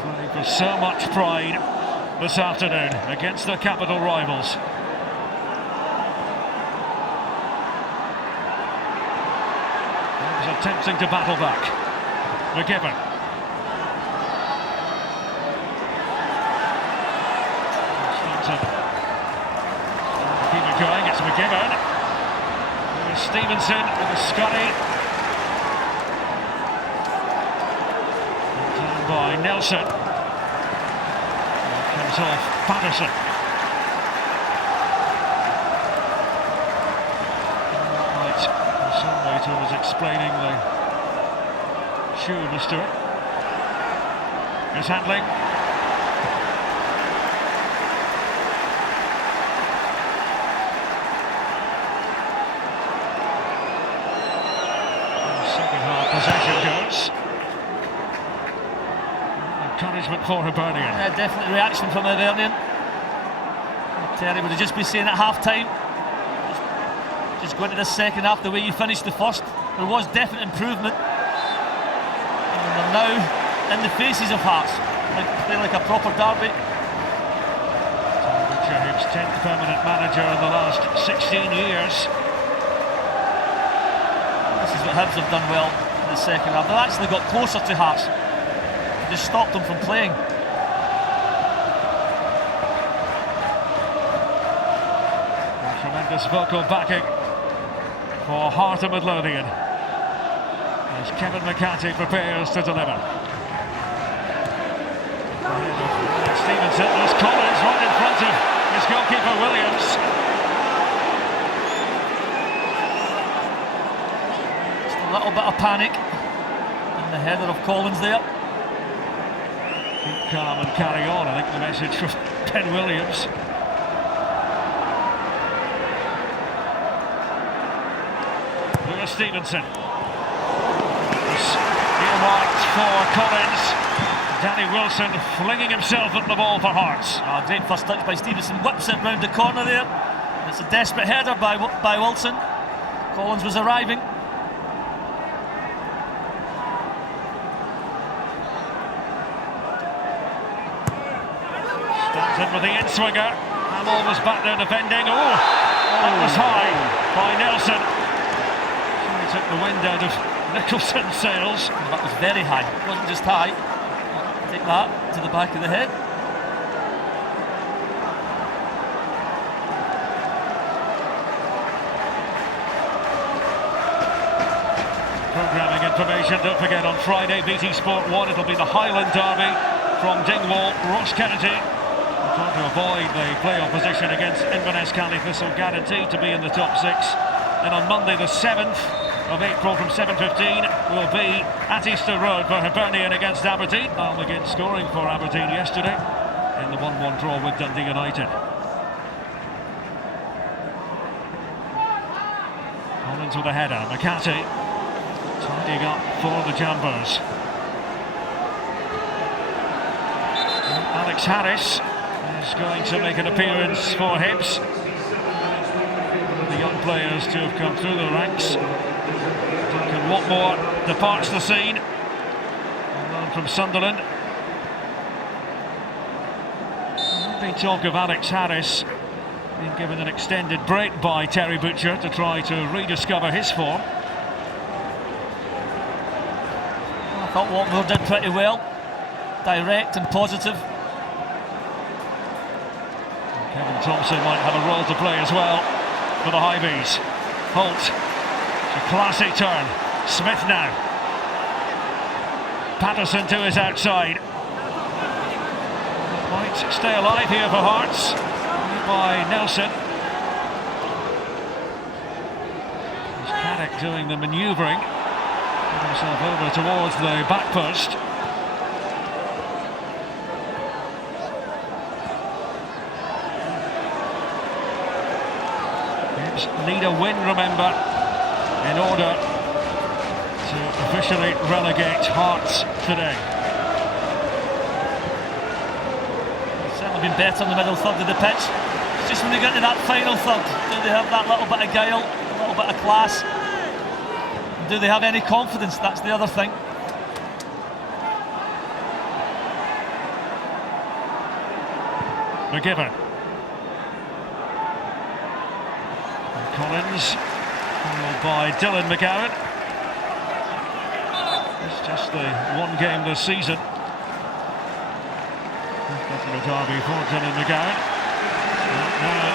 playing for so much pride this afternoon against the capital rivals. He was attempting to battle back. McGibbon. Stanton. Keep it going, it's McGibbon. There's Stevenson with a scurry. By Nelson. Comes off Patterson. Right, in some way towards explaining the shoe to it. Here's handling. Second half possession goes. Encouragement for Hibernian. Yeah, definite reaction from Hibernian. Terry would have just been saying at half-time, just going to the second half the way you finished the first, there was definite improvement. And they're now in the faces of Hearts. They play like a proper derby. Hibs' 10th permanent manager in the last 16 years. This is what Hibs have done well in the second half. They've actually got closer to Hearts. Just stopped them from playing. Tremendous vocal backing for Heart of Midlothian as Kevin McCarthy prepares to deliver. Stevenson, there's Collins right in front of his goalkeeper Williams. Just a little bit of panic in the header of Collins there. Keep calm and carry on, I think the message from Ben Williams. Stevenson. It's earmarked for Collins. Danny Wilson flinging himself at the ball for Hearts. Oh, great first touch by Stevenson, whips it round the corner there. It's a desperate header by Wilson. Collins was arriving. Stands in with the in-swinger. Hamill was back there defending. Oh, that was high by Nelson. Took the wind out of Nicholson's sails. Well, that was very high. It wasn't just high. Take that to the back of the head. Programming information, don't forget on Friday, BT Sport 1, it'll be the Highland Derby from Dingwall, Ross Kennedy. We're trying to avoid the playoff position against Inverness County Thistle, guaranteed to be in the top 6. Then on Monday the 7th of April from 7:15 will be at Easter Road for Hibernian against Aberdeen. Al McGinn scoring for Aberdeen yesterday in the 1-1 draw with Dundee United. Collins with a header, McCarthy tidying up for the Jambos. Alex Harris is going to make an appearance for Hibs. The young players to have come through the ranks. Duncan Watmore departs the scene, from Sunderland. Big talk of Alex Harris being given an extended break by Terry Butcher to try to rediscover his form. I thought Watmore did pretty well, direct and positive. Kevin Thompson might have a role to play as well for the Highbees. Holt. A classy turn. Smith now. Patterson to his outside. Might stay alive here for Hearts. By Nelson. There's Caddick doing the manoeuvring. Put himself over towards the back post. Hibs need a win, remember, in order to officially relegate Hearts today. It's certainly been better in the middle third of the pitch. It's just when they get to that final third, do they have that little bit of guile, a little bit of class? And do they have any confidence? That's the other thing. McGibbon. Collins, followed by Dylan McGowan. It's just the one game this season. That's a derby for Dylan McGowan. Now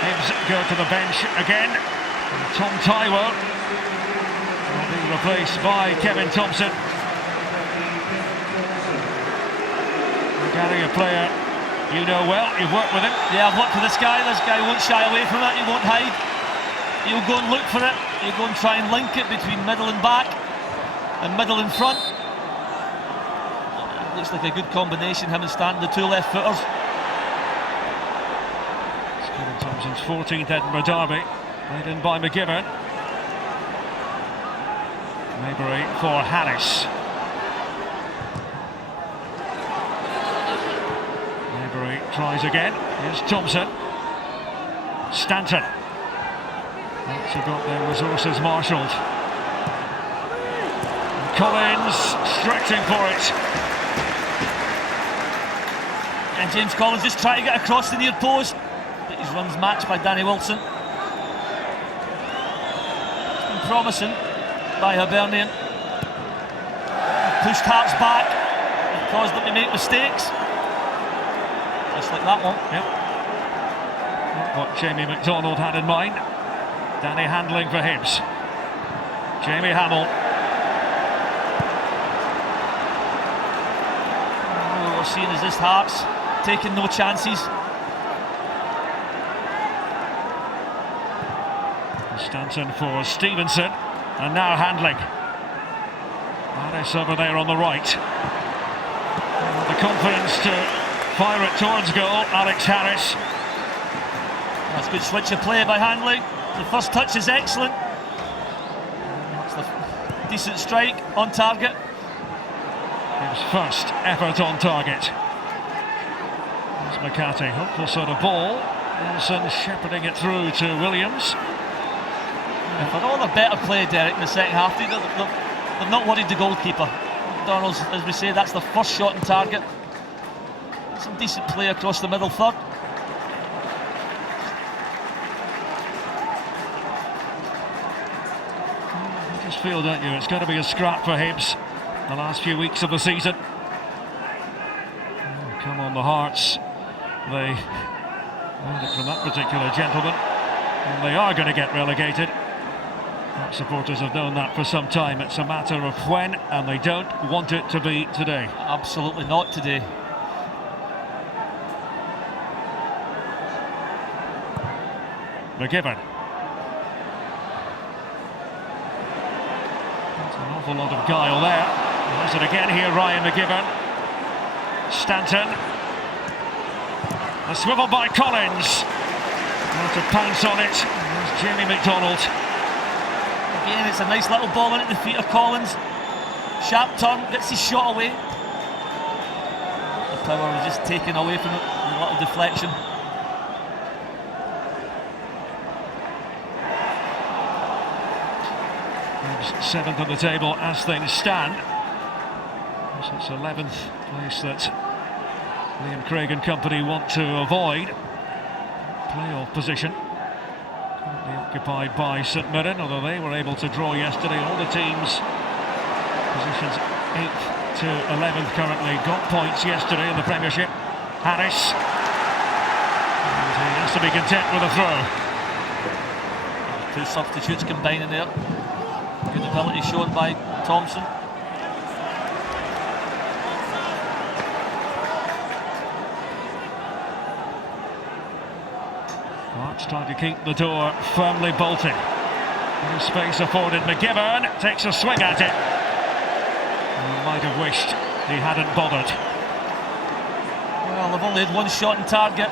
Hibs go to the bench again. And Tom Taiwo will be replaced by Kevin Thompson. McGarry, a player you know well, you've worked with him. Yeah, I've worked with this guy won't shy away from it, he won't hide. He'll go and look for it, he'll go and try and link it between middle and back and middle and front. Looks like a good combination, him and Stanton, the two left footers. It's Kevin Thompson's 14th Edinburgh derby, played in by McGibbon. Maybury for Harris. Maybury tries again, here's Thompson. Stanton. Hearts have got their resources marshalled. And Collins stretching for it. And James Collins just trying to get across the near post, but his run's matched by Danny Wilson. It's been promising. by Hibernian. Pushed Hearts back, caused them to make mistakes. Just like that one. Yep. Not what Jamie McDonald had in mind. Danny handling for Hibs. Jamie Hamill. What we're seeing is this Hearts taking no chances. Stanton for Stevenson, and now handling. Harris over there on the right. The confidence to fire it towards goal, Alex Harris. That's a good switch of play by Handling. The first touch is excellent. That's the decent strike on target. His first effort on target. There's McCarthy, hopeful sort of ball. Wilson shepherding it through to Williams. And for all the better play, Derek, in the second half, they've not worried the goalkeeper. McDonald's, as we say, that's the first shot on target. Some decent play across the middle third. You just feel, don't you, it's got to be a scrap for Hibs the last few weeks of the season. Oh, come on, the Hearts. They heard it from that particular gentleman. And they are going to get relegated. Hearts supporters have known that for some time. It's a matter of when, and they don't want it to be today. Absolutely not today. McGibbon. That's an awful lot of guile there. There's it again here, Ryan McGibbon. Stanton. A swivel by Collins. Now to pounce on it. There's Jamie McDonald. Again, it's a nice little ball in at the feet of Collins. Sharp turn, gets his shot away. The power was just taken away from it. A little deflection. Seventh on the table as things stand. So it's 11th place that Liam Craig and company want to avoid. Playoff position currently occupied by St Mirren, although they were able to draw yesterday. All the teams positions 8th to 11th currently got points yesterday in the Premiership. Harris, and he has to be content with a throw. Two substitutes combining there. Good ability shown by Thompson. Hearts trying to keep the door firmly bolted. No space afforded. McGibbon takes a swing at it. He might have wished he hadn't bothered. Well, they've only had one shot on target.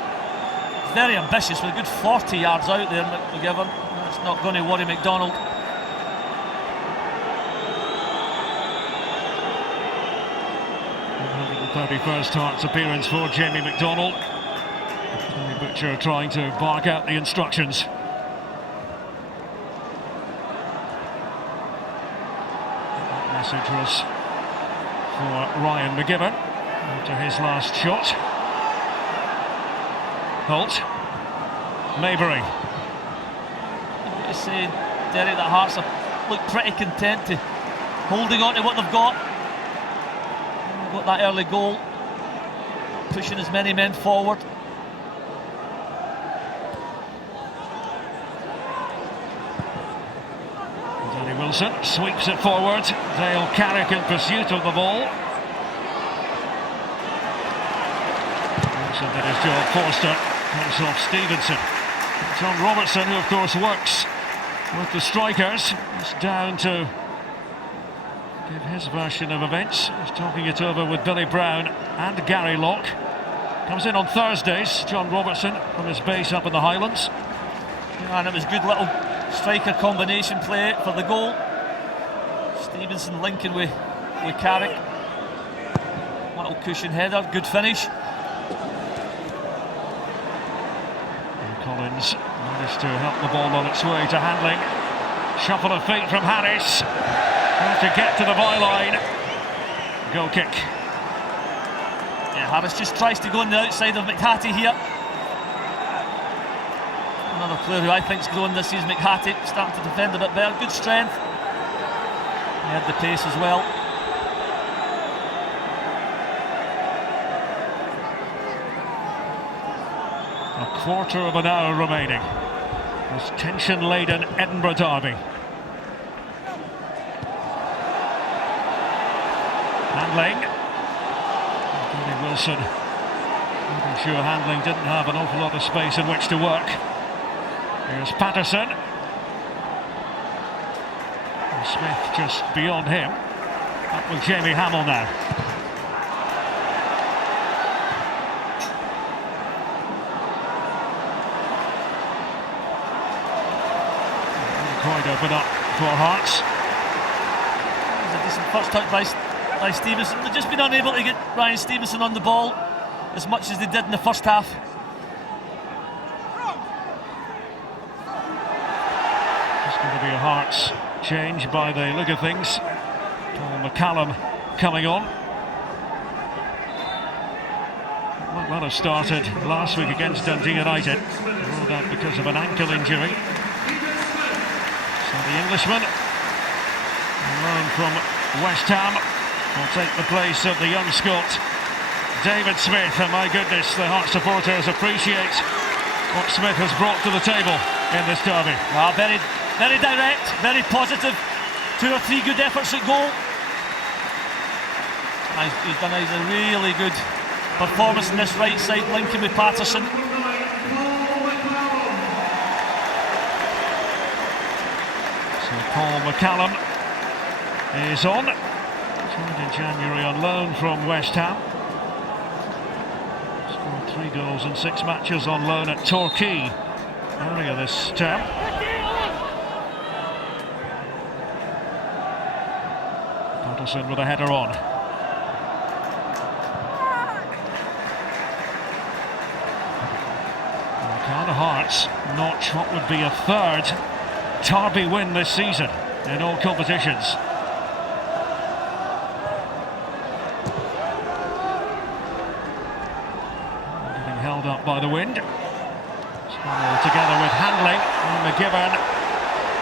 Very ambitious with a good 40 yards out there, McGibbon. It's not going to worry McDonald. 31st Hearts appearance for Jamie McDonald. Tony Butcher trying to bark out the instructions. That message was for Ryan McGibbon after his last shot. Holt. Maybury. I've got to say, Derek, that Hearts have looked pretty content to holding on to what they've got. Got that early goal, pushing as many men forward. Danny Wilson sweeps it forward. Dale Carrick in pursuit of the ball. Wilson did his job. Forster comes off Stevenson. John Robertson, who of course works with the strikers, is down to give his version of events. He's talking it over with Billy Brown and Gary Locke. Comes in on Thursdays, John Robertson, from his base up in the Highlands. Yeah, and it was good little striker combination play for the goal. Stevenson linking with Carrick. Little cushion header, good finish. And Collins managed to help the ball on its way to handling. Shuffle of feet from Harris. To get to the byline. Goal kick. Yeah, Harris just tries to go on the outside of McHattie here. Another player who I think is growing this season, McHattie, starting to defend a bit better. Good strength. had the pace as well. A quarter of an hour remaining. This tension-laden Edinburgh derby. Handling. Danny Wilson. I'm sure Handling didn't have an awful lot of space in which to work. Here's Patterson. And Smith just beyond him. Up with Jamie Hamill now. Quite open up for Hearts. It was a decent first touch by Stevenson. They've just been unable to get Ryan Stevenson on the ball as much as they did in the first half. It's going to be a Hearts change by the look of things. Paul McCallum coming on. Might well have started last week against Dundee United. Ruled out because of an ankle injury. So the Englishman, on loan from West Ham, will take the place of the young Scot, David Smith. And my goodness, the Hearts supporters appreciate what Smith has brought to the table in this derby. Well, very, very direct, very positive. 2 or 3 good efforts at goal. He's done a really good performance in this right side, linking with Patterson. So Paul McCallum is on. Joined in January on loan from West Ham. Scored 3 goals in 6 matches on loan at Torquay earlier this term. Patterson with a header on. Can the Hearts notch what would be a 3rd Derby win this season in all competitions? Getting held up by the wind. All together with Handling and McGibbon.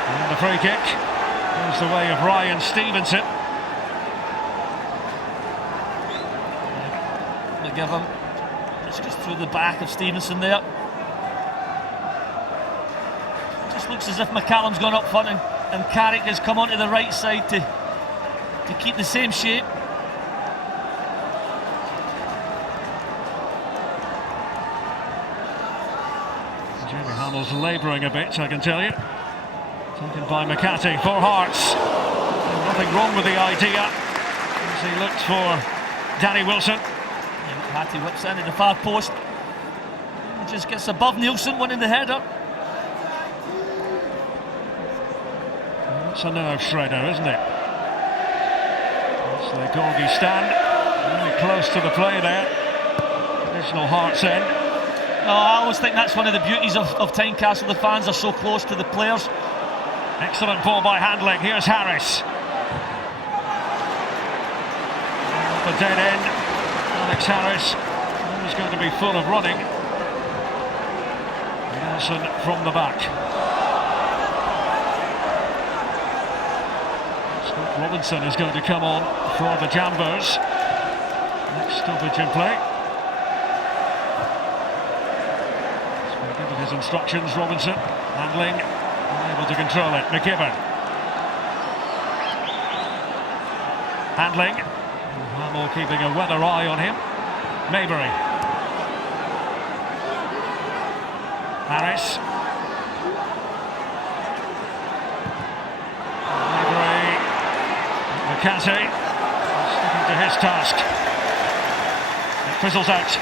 And the free kick goes the way of Ryan Stevenson. McGibbon just goes through the back of Stevenson there. Looks as if McCallum's gone up front and Carrick has come onto the right side to keep the same shape. Jamie Hamill's labouring a bit, I can tell you. Taken by McCarthy for Hearts. Nothing wrong with the idea as he looked for Danny Wilson. Yeah, McCarthy whips into the far post. And just gets above Nielsen, winning the header. It's a nerve shredder, isn't it? It's the Gorgie stand. Really close to the play there. Additional Hearts end. No, I always think that's one of the beauties of Tynecastle. The fans are so close to the players. Excellent ball by Handling. Here's Harris. The dead end. Alex Harris. He's going to be full of running. Nelson from the back. Robinson is going to come on for the Jambos. Next stoppage in play. He's been given his instructions, Robinson. Handling, unable to control it. McGibbon. Handling. Hamill keeping a weather eye on him. Maybury. Harris. McCarthy sticking to his task. It fizzles out.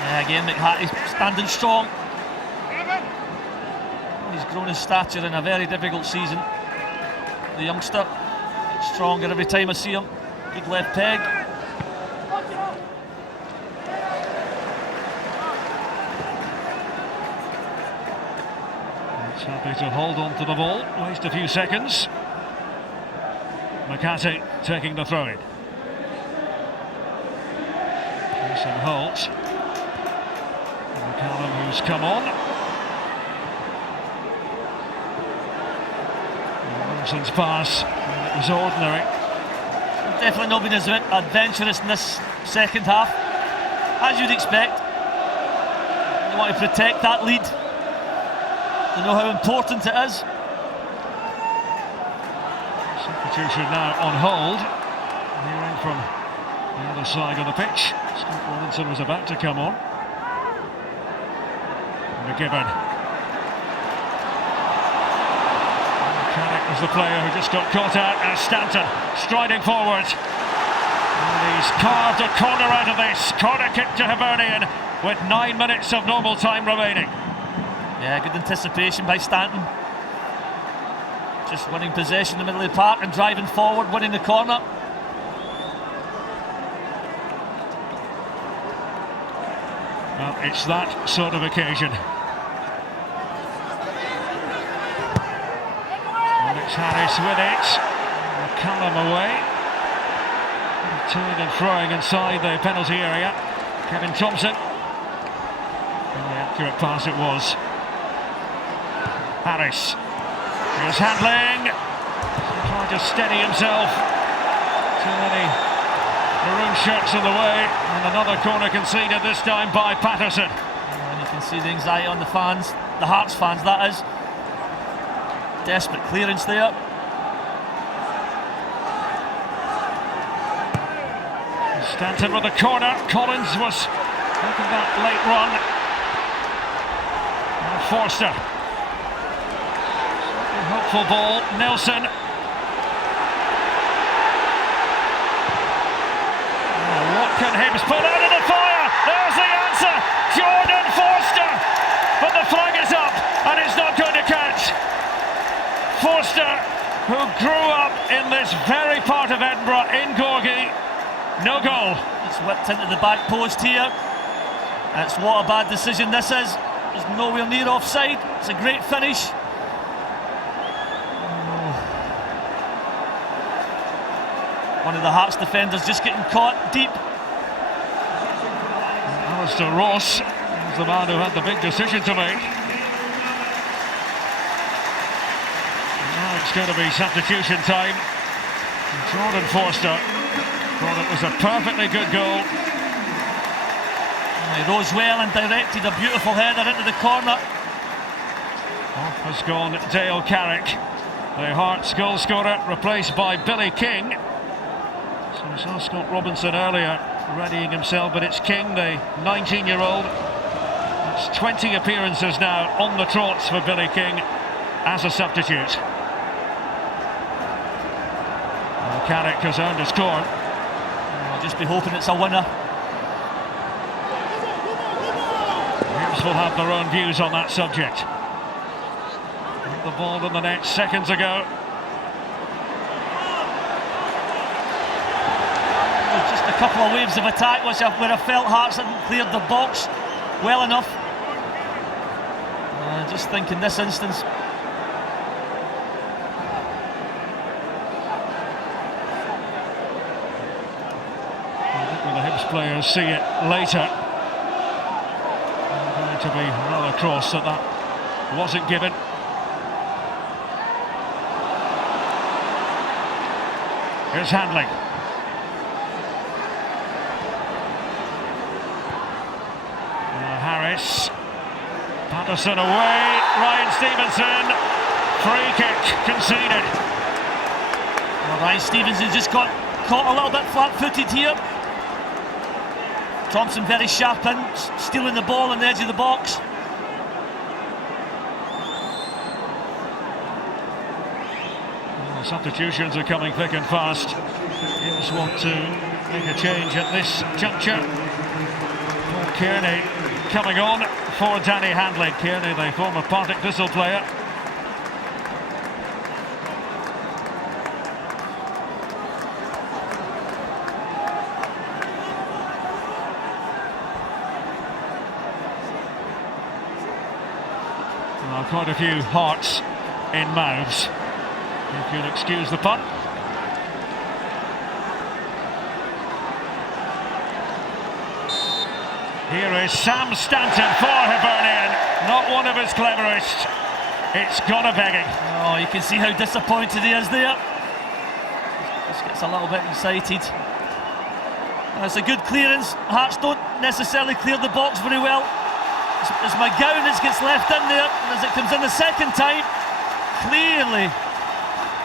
Yeah, again, McCarthy standing strong. He's grown his stature in a very difficult season. The youngster gets stronger every time I see him. Good left peg. He's happy to hold on to the ball, waste a few seconds. McCarthy taking the throw-in. Jason Holt. McCallum who's come on. Wilson's pass. was ordinary. Definitely not been as adventurous in this second half, as you'd expect. You want to protect that lead. You know how important it is. Substitution now on hold. Hearing from the other side of the pitch. Scott Robinson was about to come on. McGibbon. Carrick was the player who just got caught out, and Stanton striding forward. And he's carved a corner out of this. Corner kick to Hibernian with 9 minutes of normal time remaining. Yeah, good anticipation by Stanton. Just winning possession in the middle of the park and driving forward, winning the corner. Well, it's that sort of occasion. Alex Harris with it. Callum away. Toing and throwing inside the penalty area. Kevin Thompson. Very accurate pass it was. Harris. Here's handling. Trying to steady himself. Too many maroon shirts in the way. And another corner conceded, this time by Patterson. And you can see the anxiety on the fans, the Hearts fans that is. Desperate clearance there. Stanton with the corner. Collins was making that late run. Now Forster. Hopeful ball. Nelson. Oh, what can Hibs pull out of the fire? There's the answer. Jordan Forster. But the flag is up and it's not going to catch. Forster, who grew up in this very part of Edinburgh, in Gorgie. No goal. It's whipped into the back post here. That's what a bad decision this is. There's nowhere near offside. It's a great finish. One of the Hearts defenders just getting caught deep. Alistair Ross is the man who had the big decision to make. Now it's going to be substitution time. And Jordan Forster thought it was a perfectly good goal. He rose well and directed a beautiful header into the corner. Off has gone Dale Carrick, the Hearts goal scorer, replaced by Billy King. So we saw Scott Robinson earlier readying himself, but it's King, the 19-year-old. It's 20 appearances now on the trots for Billy King as a substitute. Well, Carrick has earned his score. I'll just be hoping it's a winner. Hibs will have their own views on that subject. The ball in the net seconds ago. Just a couple of waves of attack where I felt Hearts hadn't cleared the box well enough. I just think in this instance, the Hibs players see it later. They're going to be rather cross that that wasn't given. Here's handling. Harris. Patterson away. Ryan Stevenson. Free kick conceded. well, Ryan Stevenson just got caught a little bit flat-footed here. Thompson very sharp in, stealing the ball on the edge of the box. Well, substitutions are coming thick and fast. Hibs want to make a change at this juncture. Paul Kearney coming on for Danny Handling. Kearney, the former Partick Thistle player. Well, quite a few hearts in mouths, if you'll excuse the pun. Here is Sam Stanton for Hibernian, not one of his cleverest. It's gone a begging. Oh, you can see how disappointed he is there. Just gets a little bit excited. It's a good clearance. Hearts don't necessarily clear the box very well. It's McGowan that gets left in there, and as it comes in the second time, clearly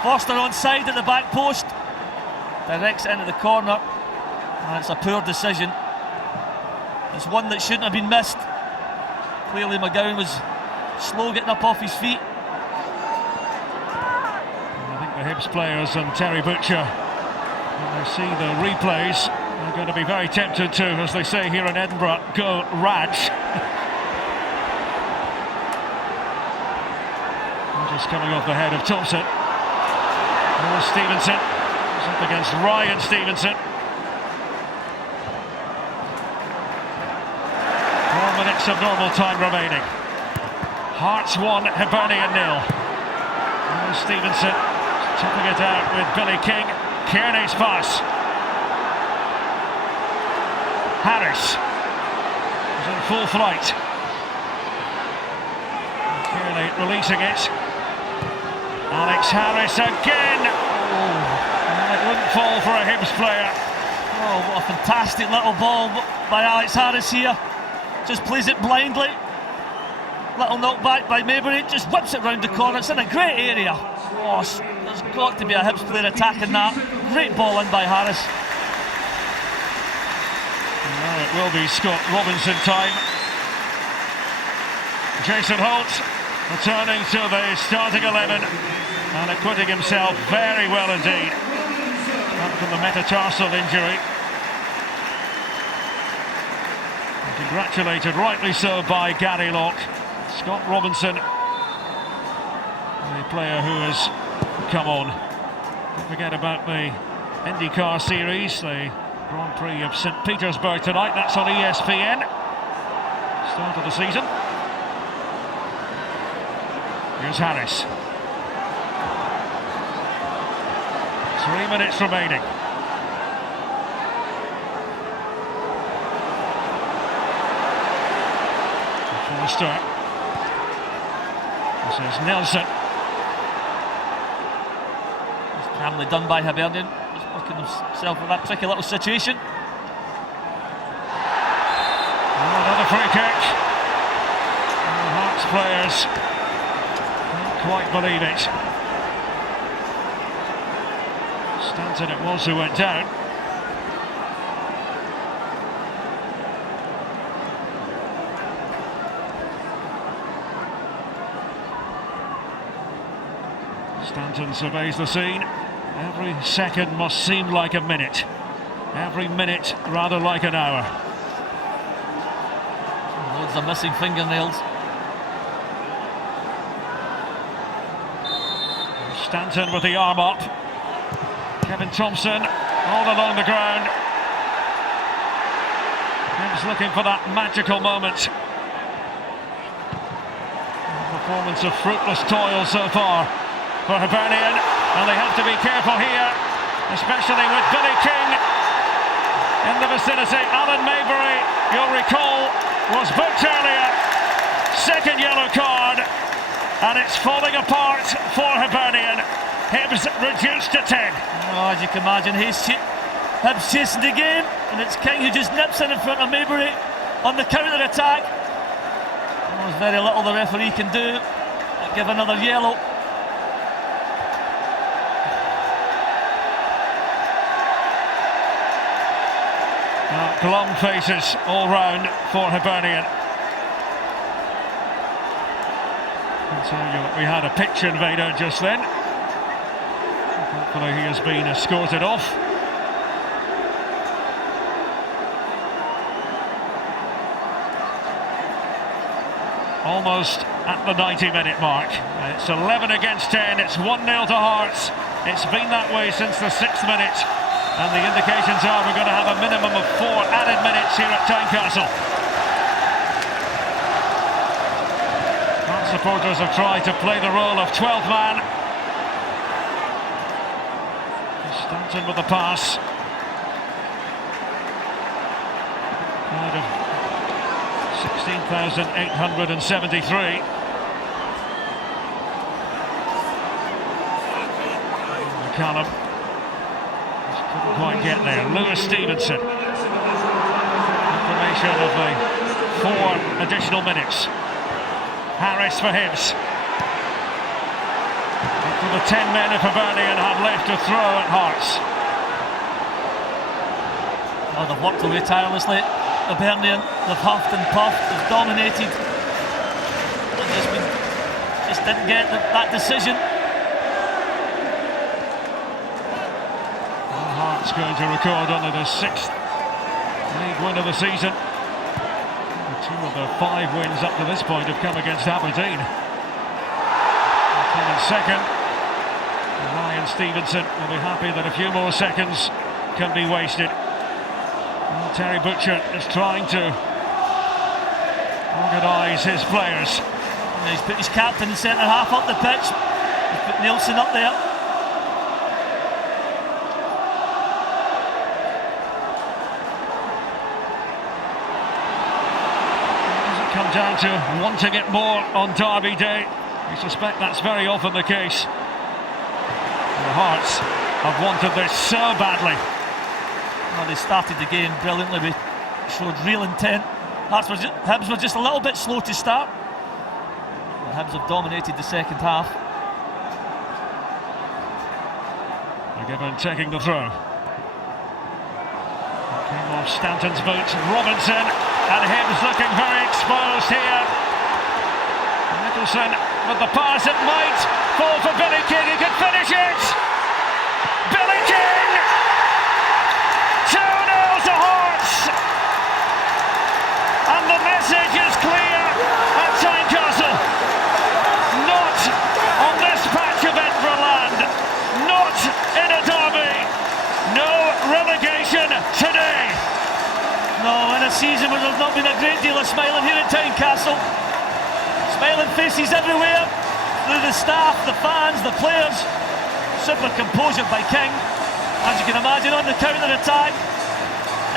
Foster onside at the back post, directs it into the corner, and it's a poor decision. It's one that shouldn't have been missed. Clearly McGowan was slow getting up off his feet. I think the Hibs players and Terry Butcher, when they see the replays, are going to be very tempted to, as they say here in Edinburgh, go Raj. Just coming off the head of Thompson. Oh, Stevenson. He's up against Ryan Stevenson. 4 minutes of normal time remaining. Hearts 1, Hibernian 0. Oh, Stevenson chopping it out with Billy King. Kearney's pass. Harris is in full flight. Kearney releasing it. Alex Harris again. Oh, it wouldn't fall for a Hibs player. Oh, what a fantastic little ball by Alex Harris here. Just plays it blindly. Little knockback by Maybury, just whips it round the corner. It's in a great area. Oh, there's got to be a Hibs player attacking that. Great ball in by Harris. Well, it will be Scott Robinson time. Jason Holt returning to the starting 11 and acquitting himself very well indeed. Back from the metatarsal injury. And congratulated, rightly so, by Gary Locke. Scott Robinson, the player who has come on. Don't forget about the IndyCar series, the Grand Prix of St Petersburg tonight. That's on ESPN. Start of the season. Here's Harris. 3 minutes remaining. Forster. This is Nelson. It's calmly done by Hibernian. Just working himself with that tricky little situation. Oh, another free kick. The Hearts players can't quite believe it. Stanton it was who went down. Stanton surveys the scene. Every second must seem like a minute. Every minute rather like an hour. Loads of missing fingernails. Stanton with the arm up. Kevin Thompson all along the ground. He's looking for that magical moment. A performance of fruitless toil so far for Hibernian, and they have to be careful here, especially with Billy King in the vicinity. Alan Maybury, you'll recall, was booked earlier. Second yellow card, and it's falling apart for Hibernian. Hibs reduced to 10. Oh, as you can imagine, Hibs chasing the game, and it's King who just nips in front of Maybury on the counter-attack. There's very little the referee can do but give another yellow. Glum faces all round for Hibernian. I'll tell you that we had a pitch invader just then. Hopefully he has been escorted off. Almost at the 90-minute mark. It's 11 against 10. It's 1-0 to Hearts. It's been that way since the 6th minute. And the indications are we're going to have a minimum of 4 added minutes here at Tynecastle. Hearts supporters have tried to play the role of 12th man. Stanton with the pass. Out of 16,873. McCallum. Couldn't quite get there. Lewis Stevenson. Information of the 4 additional minutes. Harris for Hibs. For the 10 men of Hibernian have left to throw at Hearts. Oh, they've worked away tirelessly. Hibernian, they've huffed and puffed, they've dominated. Just didn't get that decision. Well, Hearts going to record only the 6th league win of the season. 2 of the 5 wins up to this point have come against Aberdeen. In second, Ryan Stevenson will be happy that a few more seconds can be wasted. And Terry Butcher is trying to organise his players. And he's put his captain in centre half up the pitch. He's put Nielsen up there. Does it come down to wanting it more on Derby Day? I suspect that's very often the case. The Hearts have wanted this so badly. Well, they started the game brilliantly. They showed real intent. Hibs were just a little bit slow to start. The Hibs have dominated the second half. McGibbon taking the throw. Came off Stanton's boot. Robinson, and Hibs looking very exposed here. Nicholson with the pass, it might fall for Billy King, he could finish it! Billy King! 2-0 to Hearts! And the message is clear at Tynecastle. Not on this patch of Edinburgh land. Not in a derby. No relegation today. No, in a season where there's not been a great deal of smiling here at Tynecastle. Smiling faces everywhere, through the staff, the fans, the players. Super composure by King, as you can imagine, on the counter-attack.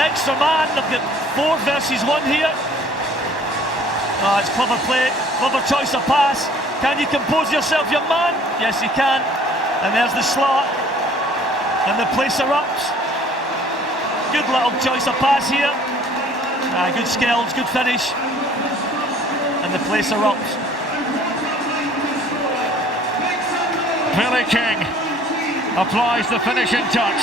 Extra man, they've got 4 versus 1 here. Oh, it's clever play, clever choice of pass. Can you compose yourself, young man? Yes, you can. And there's the slot, and the place erupts. Good little choice of pass here. Good skills, good finish. And the place erupts. Billy King applies the finishing touch.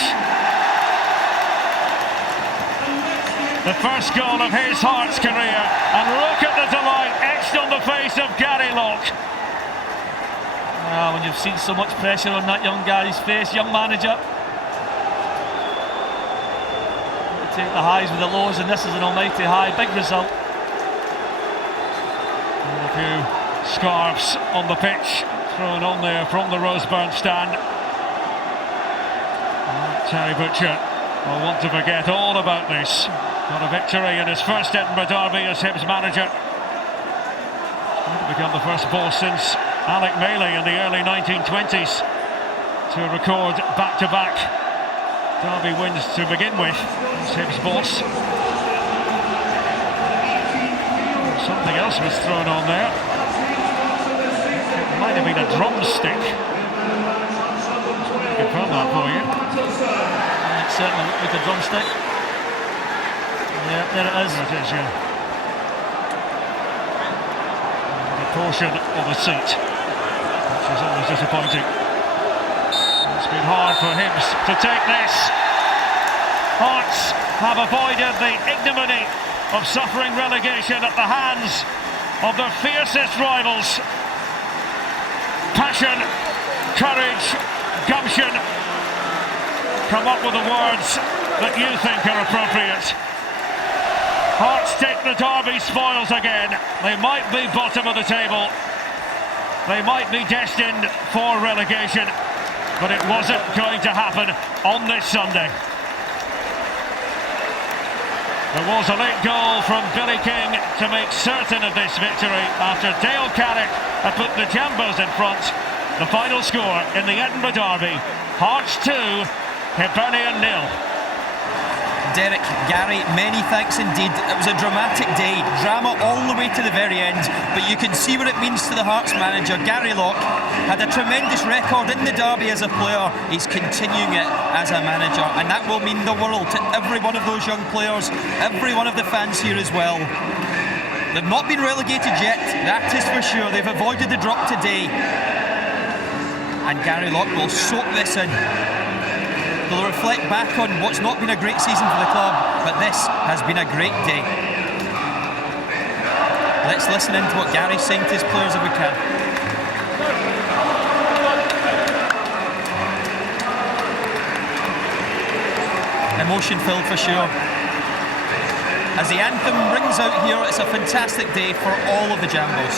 The first goal of his Hearts career, and look at the delight etched on the face of Gary Locke. When you've seen so much pressure on that young Gary's face, young manager. Take the highs with the lows, and this is an almighty high, big result. A few scarves on the pitch thrown on there from the Roseburn stand. Terry Butcher will want to forget all about this. Got a victory in his first Edinburgh derby as Hibs manager. It's going to become the first boss since Alec Maley in the early 1920s to record back-to-back derby wins to begin with as Hibs boss. Something else was thrown on there. It might have been a drumstick. I'll confirm that for you. It certainly looked like a drumstick. Yeah, there it is. There it is, yeah. A portion of a seat, which is always disappointing. It's been hard for Hibs to take this. Hearts have avoided the ignominy of suffering relegation at the hands of their fiercest rivals. Passion, courage, gumption. Come up with the words that you think are appropriate. Hearts take the derby spoils again. They might be bottom of the table. They might be destined for relegation, but it wasn't going to happen on this Sunday. There was a late goal from Billy King to make certain of this victory after Dale Carrick had put the Jambos in front. The final score in the Edinburgh derby, Hearts 2, Hibernian 0. Derek, Gary, many thanks indeed. It was a dramatic day, drama all the way to the very end, but you can see what it means to the Hearts manager. Gary Locke had a tremendous record in the derby as a player. He's continuing it as a manager, and that will mean the world to every one of those young players, every one of the fans here as well. They've not been relegated yet, that is for sure. They've avoided the drop today, and Gary Locke will soak this in. They'll reflect back on what's not been a great season for the club, but this has been a great day. Let's listen in to what Gary's saying to his players if we can. Emotion filled for sure. As the anthem rings out here, it's a fantastic day for all of the Jambos.